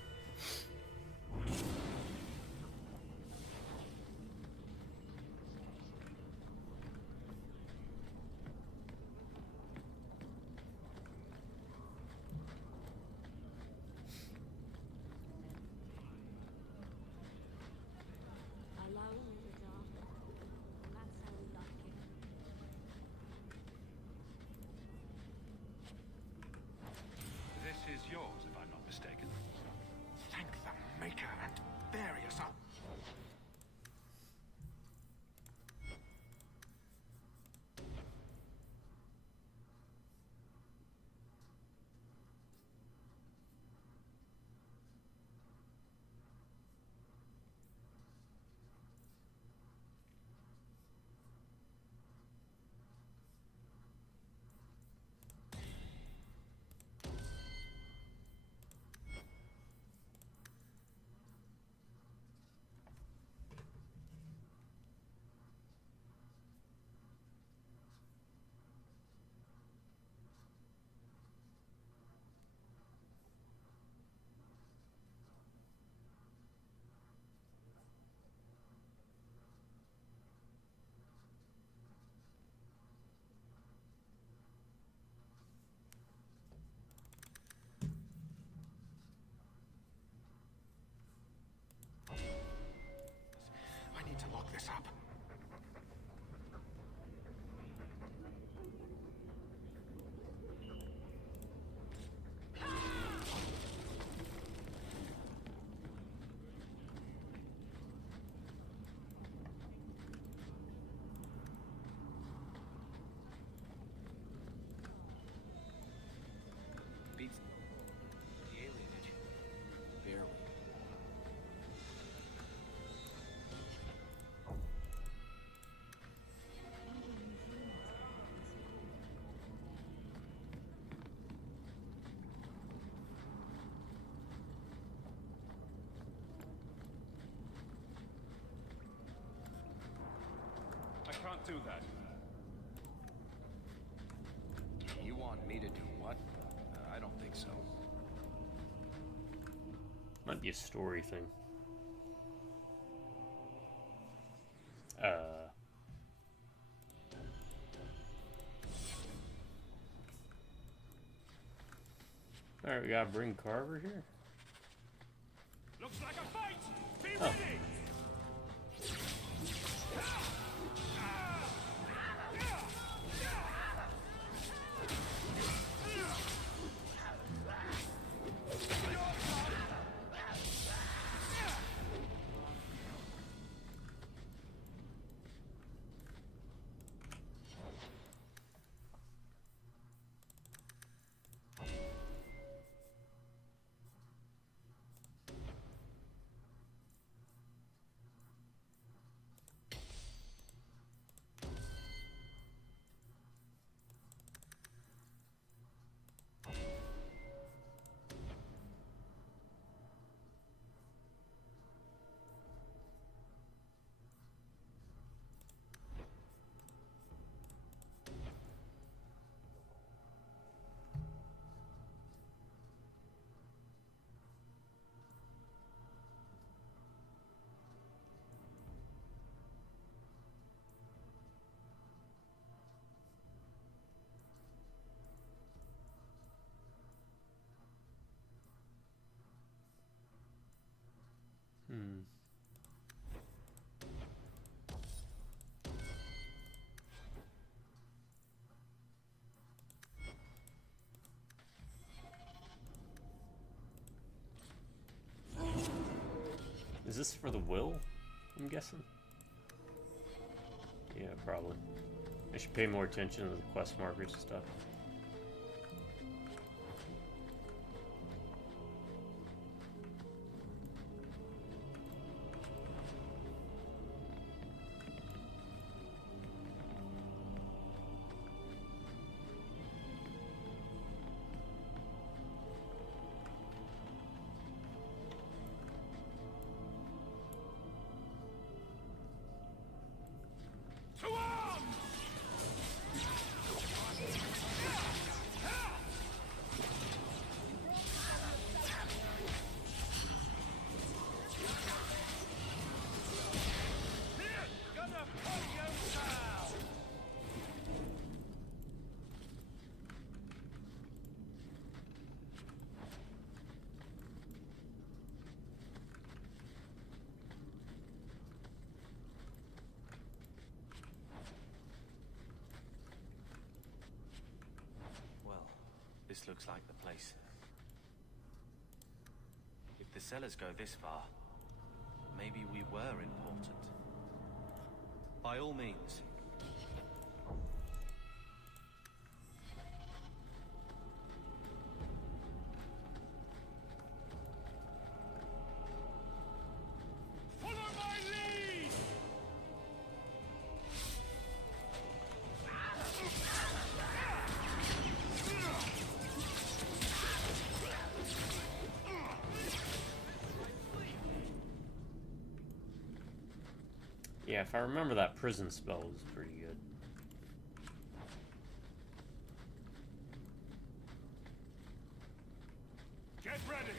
do that. You want me to do what? I don't think so. Might be a story thing. Alright, we gotta bring Carver here. Looks like a fight! Be Oh. ready! Is this for the will? I'm guessing. Yeah, probably. I should pay more attention to the quest markers and stuff. This looks like the place. If the cellars go this far, maybe we were important. By all means. Follow my lead! Yeah, if I remember, that prison spell was pretty good. Get ready!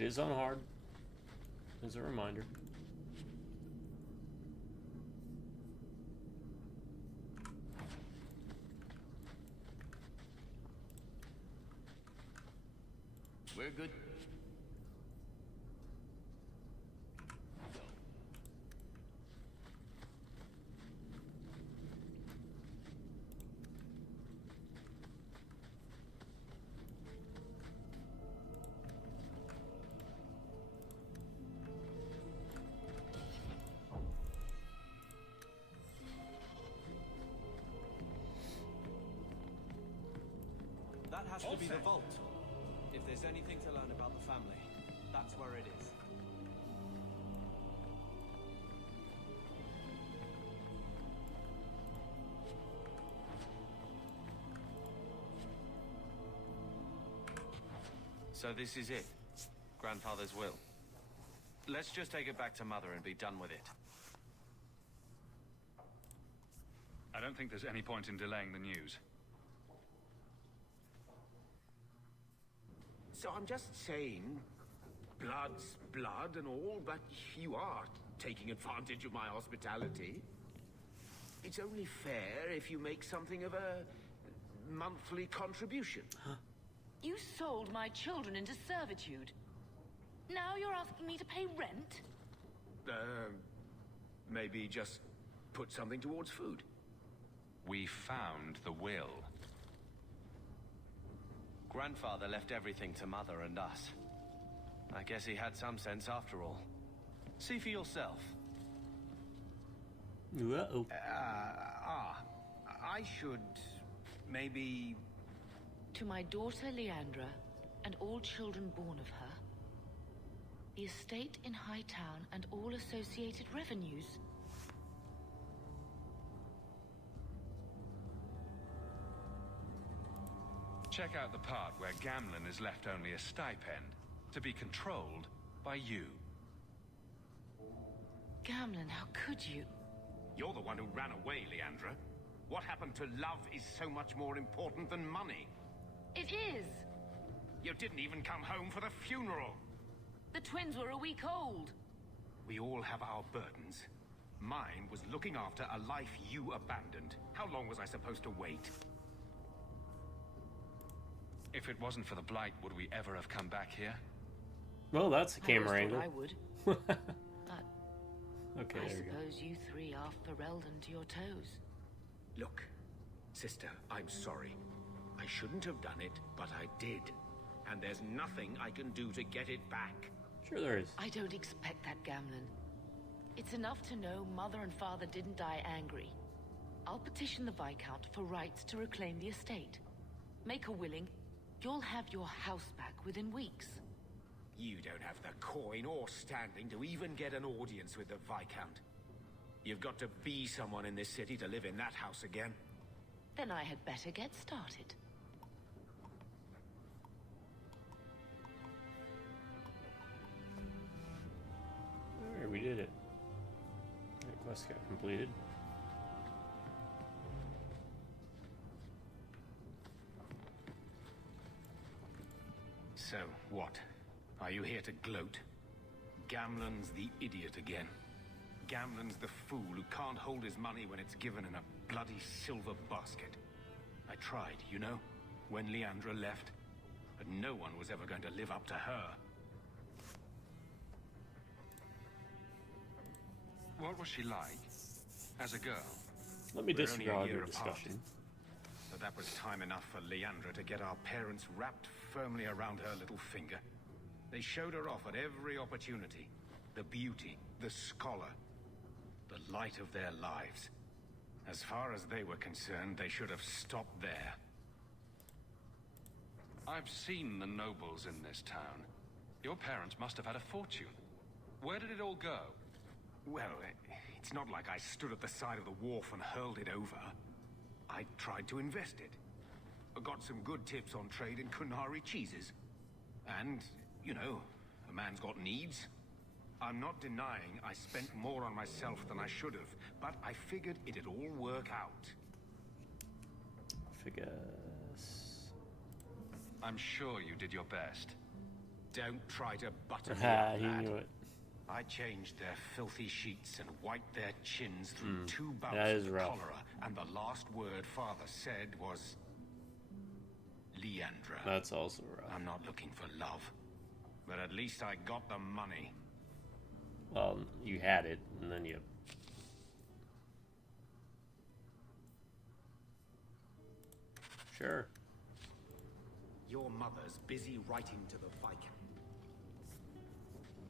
It is on hard. As a reminder. We're good. That has to be the vault. If there's anything to learn about the family, that's where it is. So this is it. Grandfather's will. Let's just take it back to Mother and be done with it. I don't think there's any point in delaying the news. So I'm just saying, blood's blood and all, but you are taking advantage of my hospitality. It's only fair if you make something of a monthly contribution. You sold my children into servitude. Now you're asking me to pay rent? Maybe just put something towards food. We found the will. Grandfather left everything to Mother and us. I guess he had some sense after all. See for yourself. Uh-oh. I should maybe... To my daughter Leandra, and all children born of her, the estate in Hightown and all associated revenues. Check out the part where Gamlen is left only a stipend, to be controlled by you. Gamlen, how could you? You're the one who ran away, Leandra. What happened to love is so much more important than money. It is! You didn't even come home for the funeral. The twins were a week old. We all have our burdens. Mine was looking after a life you abandoned. How long was I supposed to wait? If it wasn't for the Blight, would we ever have come back here? Well, that's a camera I angle. I would. Okay, I there you go. suppose you three are Ferelden to your toes. Look, sister, I'm sorry. I shouldn't have done it, but I did. And there's nothing I can do to get it back. Sure there is. I don't expect that, Gamlen. It's enough to know Mother and Father didn't die angry. I'll petition the Viscount for rights to reclaim the estate. Make a willing, you'll have your house back within weeks. You don't have the coin or standing to even get an audience with the Viscount. You've got to be someone in this city to live in that house again. Then I had better get started. Alright, we did it. That quest got completed. So, what? Are you here to gloat? Gamlen's the idiot again. Gamlen's the fool who can't hold his money when it's given in a bloody silver basket. I tried, you know, when Leandra left. But no one was ever going to live up to her. What was she like? As a girl? Let me We're only a disregard year your apart. discussion. But that was time enough for Leandra to get our parents wrapped firmly around her little finger. They showed her off at every opportunity. The beauty, the scholar, the light of their lives. As far as they were concerned, they should have stopped there. I've seen the nobles in this town. Your parents must have had a fortune. Where did it all go? Well, it's not like I stood at the side of the wharf and hurled it over. I tried to invest it. I got some good tips on trade in Kunari cheeses. And, you know, a man's got needs. I'm not denying I spent more on myself than I should have, but I figured it'd all work out. Figures. I'm sure you did your best. Don't try to butter me Ah, up, he lad. knew it. I changed their filthy sheets and wiped their chins through 2 bouts that of is the rough. cholera, and the last word Father said was... Leandra. That's also rough. I'm not looking for love, but at least I got the money. Well, you had it, and then you... Sure. Your mother's busy writing to the Viscount.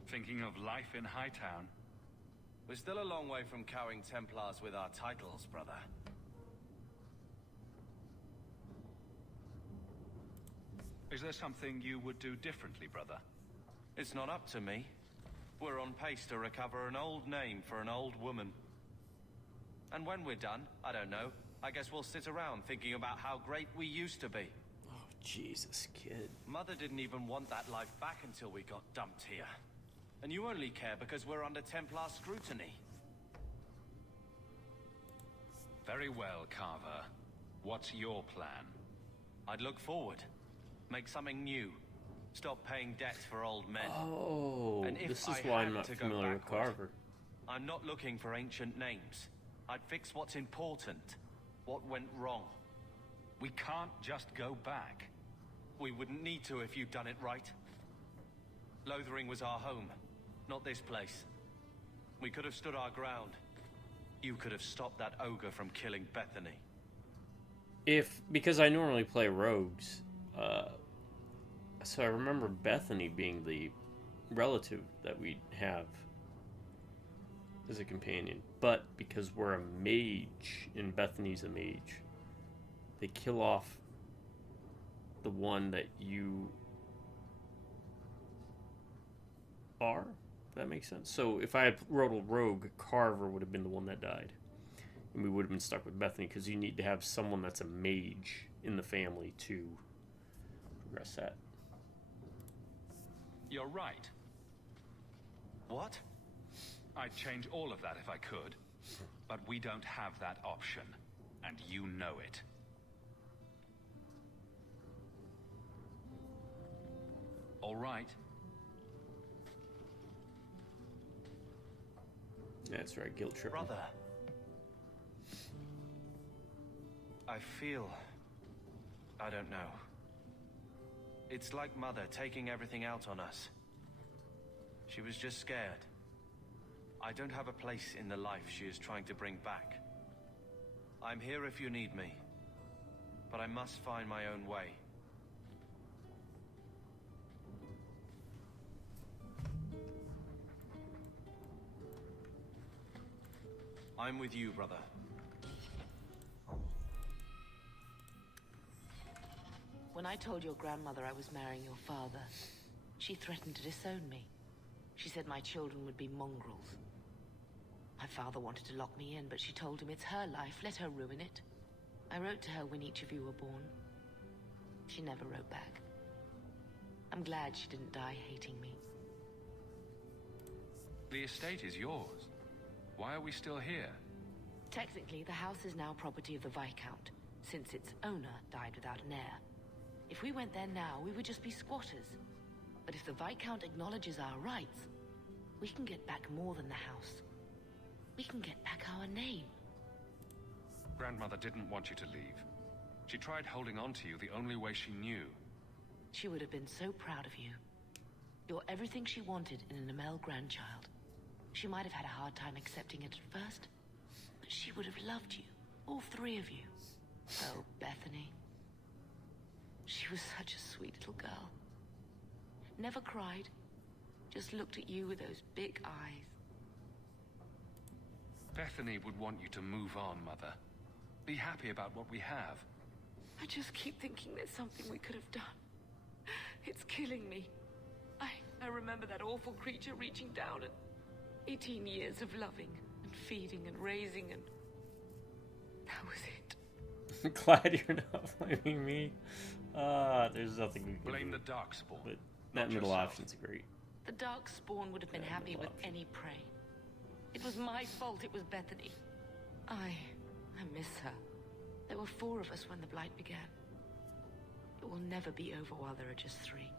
Thinking of life in Hightown? We're still a long way from cowing Templars with our titles, brother. Is there something you would do differently, brother? It's not up to me. We're on pace to recover an old name for an old woman. And when we're done, I don't know, I guess we'll sit around thinking about how great we used to be. Oh, Jesus, kid. Mother didn't even want that life back until we got dumped here. And you only care because we're under Templar scrutiny. Very well, Carver. What's your plan? I'd look forward. Make something new. Stop paying debts for old men. Oh, and if this is I why had I'm not to go familiar with backward, Carver. I'm not looking for ancient names. I'd fix what's important. What went wrong. We can't just go back. We wouldn't need to if you'd done it right. Lothering was our home, not this place. We could have stood our ground. You could have stopped that ogre from killing Bethany. Because I normally play rogues, so I remember Bethany being the relative that we have as a companion. But because we're a mage, and Bethany's a mage, they kill off the one that you are. If that makes sense. So if I had rolled a rogue, Carver would have been the one that died. And we would have been stuck with Bethany, because you need to have someone that's a mage in the family to progress that. You're right. What? I'd change all of that if I could. But we don't have that option. And you know it. All right. That's right, guilt trip. Brother. I feel... I don't know. It's like Mother taking everything out on us. She was just scared. I don't have a place in the life she is trying to bring back. I'm here if you need me. But I must find my own way. I'm with you, brother. When I told your grandmother I was marrying your father, she threatened to disown me. She said my children would be mongrels. My father wanted to lock me in, but she told him it's her life, let her ruin it. I wrote to her when each of you were born. She never wrote back. I'm glad she didn't die hating me. The estate is yours. Why are we still here? Technically, the house is now property of the Viscount, since its owner died without an heir. If we went there now, we would just be squatters. But if the Viscount acknowledges our rights, we can get back more than the house. We can get back our name. Grandmother didn't want you to leave. She tried holding on to you the only way she knew. She would have been so proud of you. You're everything she wanted in an Amel grandchild. She might have had a hard time accepting it at first, but she would have loved you, all three of you. Oh, Bethany. She was such a sweet little girl. Never cried, just looked at you with those big eyes. Bethany would want you to move on, Mother. Be happy about what we have. I just keep thinking there's something we could have done. It's killing me. I remember that awful creature reaching down and 18 years of loving and feeding and raising, and that was it. I'm glad you're not blaming me. There's nothing we can Blame do. the Darkspawn. But that middle yourself. option's great. The Darkspawn would have been happy with any prey. It was my fault it was Bethany. I miss her. There were 4 of us when the Blight began. It will never be over while there are just 3.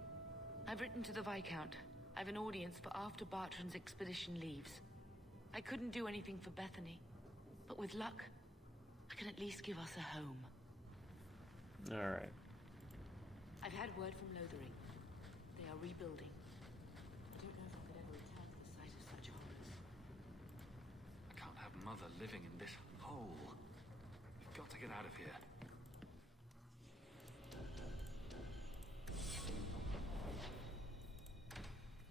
I've written to the Viscount. I've an audience for after Bartrand's expedition leaves. I couldn't do anything for Bethany, but with luck, I can at least give us a home. Alright. I've had word from Lothering. They are rebuilding. I don't know if I could ever return to the site of such horrors. I can't have Mother living in this hole. We've got to get out of here.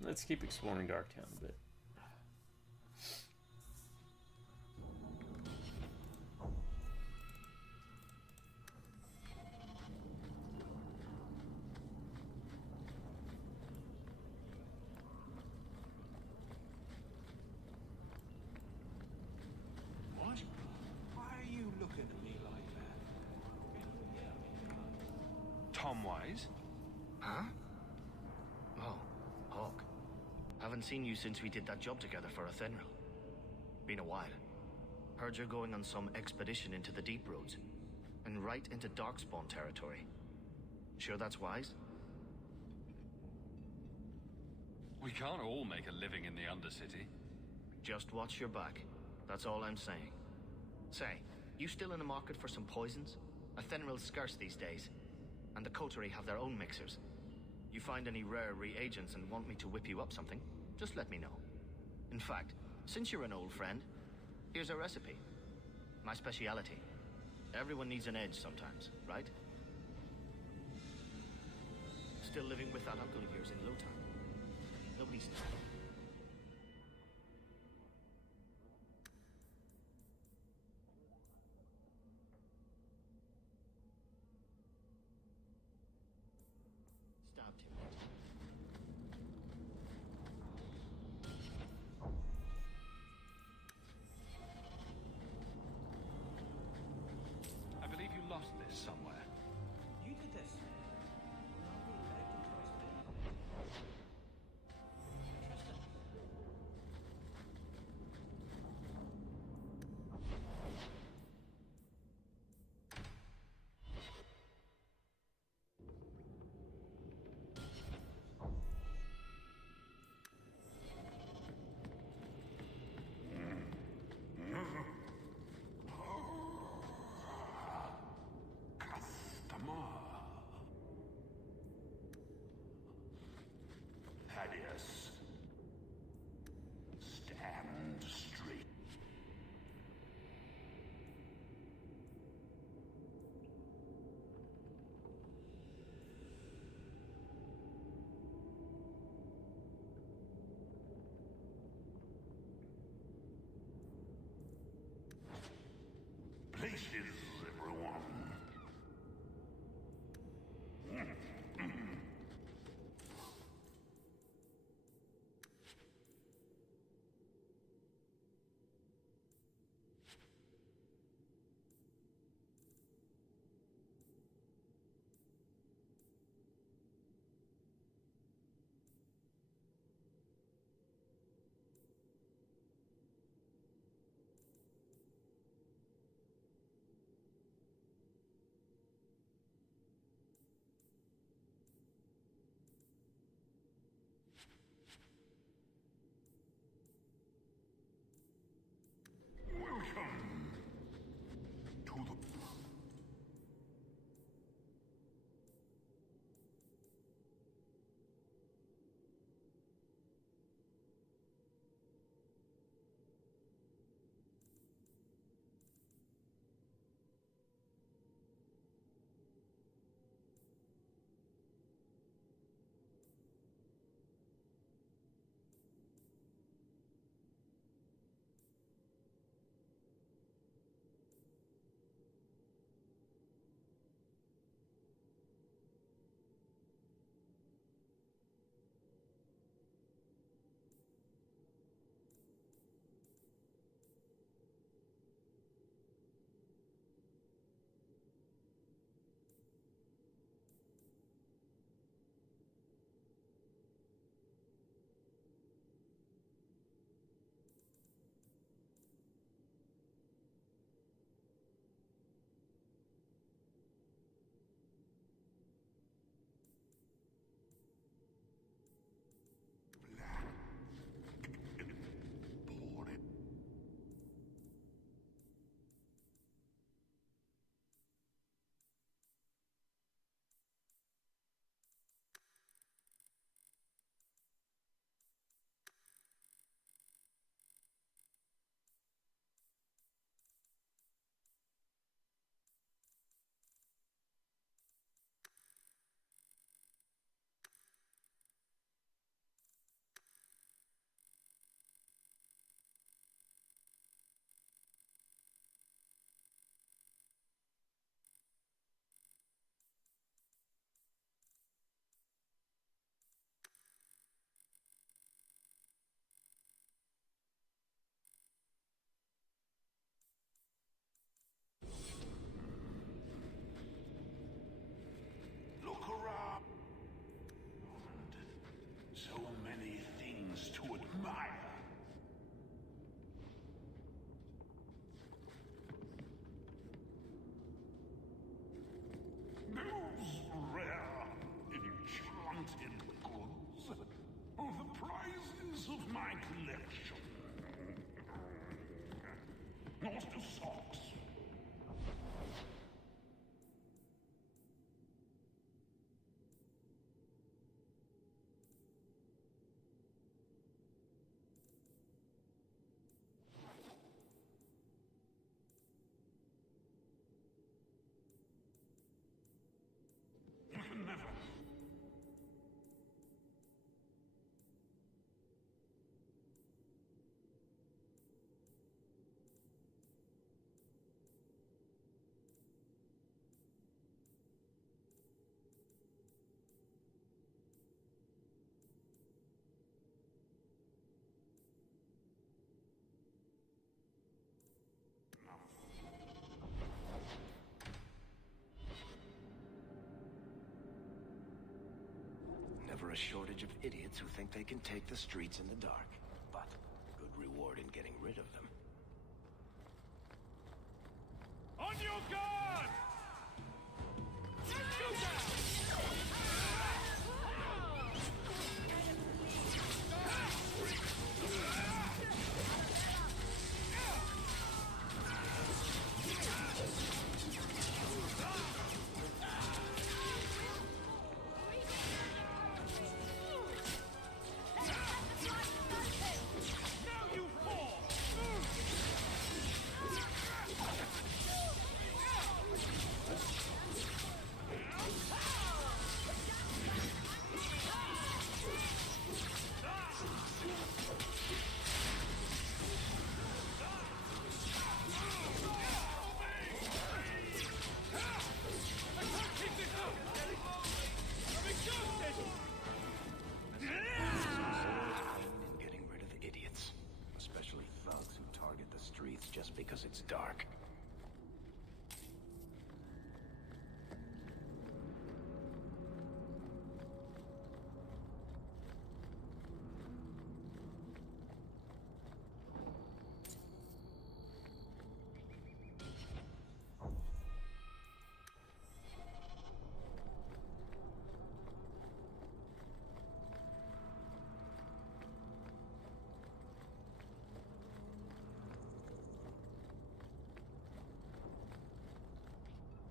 Let's keep exploring Darktown a bit. What? Why are you looking at me like that? Tom Wise? Huh? Oh, Hawk. Haven't seen you since we did that job together for Athenril. Been a while. Heard you're going on some expedition into the Deep Roads. And right into Darkspawn territory. Sure that's wise? We can't all make a living in the Undercity. Just watch your back. That's all I'm saying. Say, you still in the market for some poisons? Athenril's scarce these days. And the coterie have their own mixers. You find any rare reagents and want me to whip you up something, just let me know. In fact, since you're an old friend, here's a recipe. My speciality. Everyone needs an edge sometimes, right? Still living with that uncle of yours in Lowtown. Nobody's... stabbed him. I believe you lost this somewhere. You did this. Interesting. liar! Those rare, enchanted goods are the prizes of my collection. Master Socks. Never. Never a shortage of idiots who think they can take the streets in the dark, but good reward in getting rid of them. On your guard! Just because it's dark.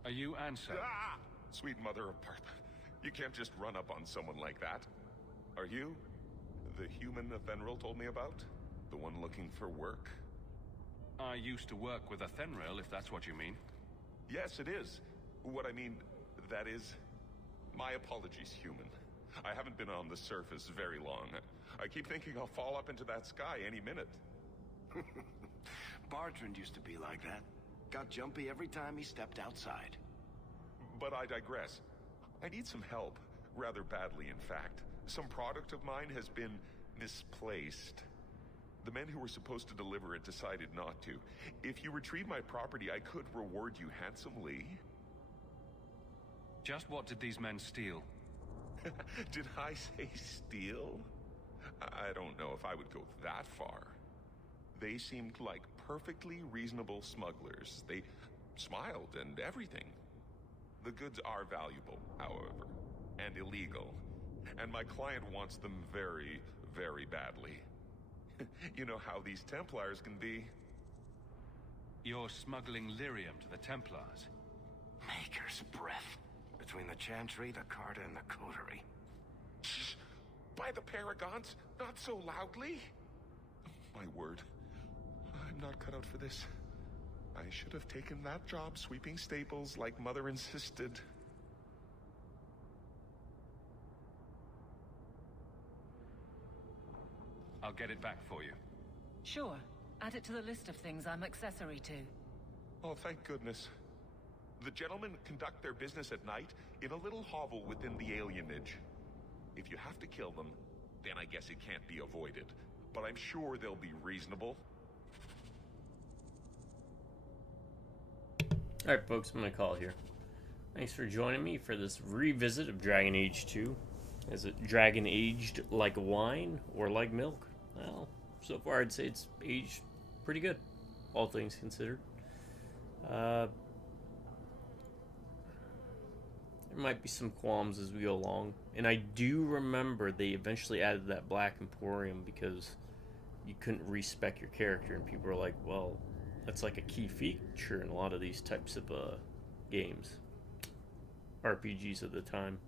Are you Ansel? Ah! Sweet mother of Parth. You can't just run up on someone like that. Are you the human Athenril told me about? The one looking for work? I used to work with Athenril, if that's what you mean. Yes, it is. What I mean, that is... My apologies, human. I haven't been on the surface very long. I keep thinking I'll fall up into that sky any minute. Bartrand used to be like that. Got jumpy every time he stepped outside. But I digress. I need some help. Rather badly, in fact. Some product of mine has been misplaced. The men who were supposed to deliver it decided not to. If you retrieve my property, I could reward you handsomely. Just what did these men steal? Did I say steal? I don't know if I would go that far. They seemed like perfectly reasonable smugglers. They smiled and everything. The goods are valuable, however, and illegal. And my client wants them very, very badly. You know how these Templars can be. You're smuggling lyrium to the Templars? Maker's breath. Between the Chantry, the Carta, and the Coterie. Shh! By the Paragons, not so loudly! My word. I'm not cut out for this. I should have taken that job sweeping stables like Mother insisted. I'll get it back for you. Sure. Add it to the list of things I'm accessory to. Oh, thank goodness. The gentlemen conduct their business at night in a little hovel within the alienage. If you have to kill them, then I guess it can't be avoided. But I'm sure they'll be reasonable. Alright folks, I'm going to call it here. Thanks for joining me for this revisit of Dragon Age 2. Is it dragon aged like wine or like milk? well, so far I'd say it's aged pretty good, all things considered. There might be some qualms as we go along, and I do remember they eventually added that Black Emporium because you couldn't respec your character, and people were like, well, that's like a key feature in a lot of these types of games, RPGs at the time,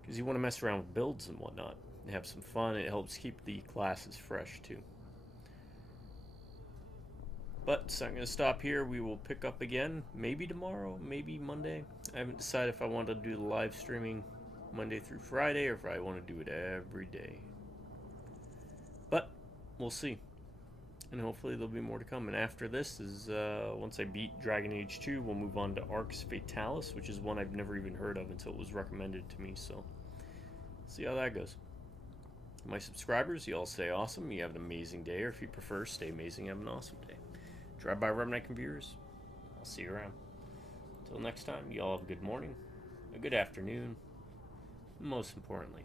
because you want to mess around with builds and whatnot and have some fun. It helps keep the classes fresh too. But so I'm going to stop here. We will pick up again, maybe tomorrow, maybe Monday. I haven't decided if I want to do the live streaming Monday through Friday or if I want to do it every day. But we'll see. And hopefully there'll be more to come. And after this is, once I beat Dragon Age 2, we'll move on to Arx Fatalis, which is one I've never even heard of until it was recommended to me. So, see how that goes. My subscribers, you all stay awesome. You have an amazing day. Or if you prefer, stay amazing. Have an awesome day. Drive by Redneck Computers. I'll see you around. Until next time, you all have a good morning, a good afternoon, most importantly,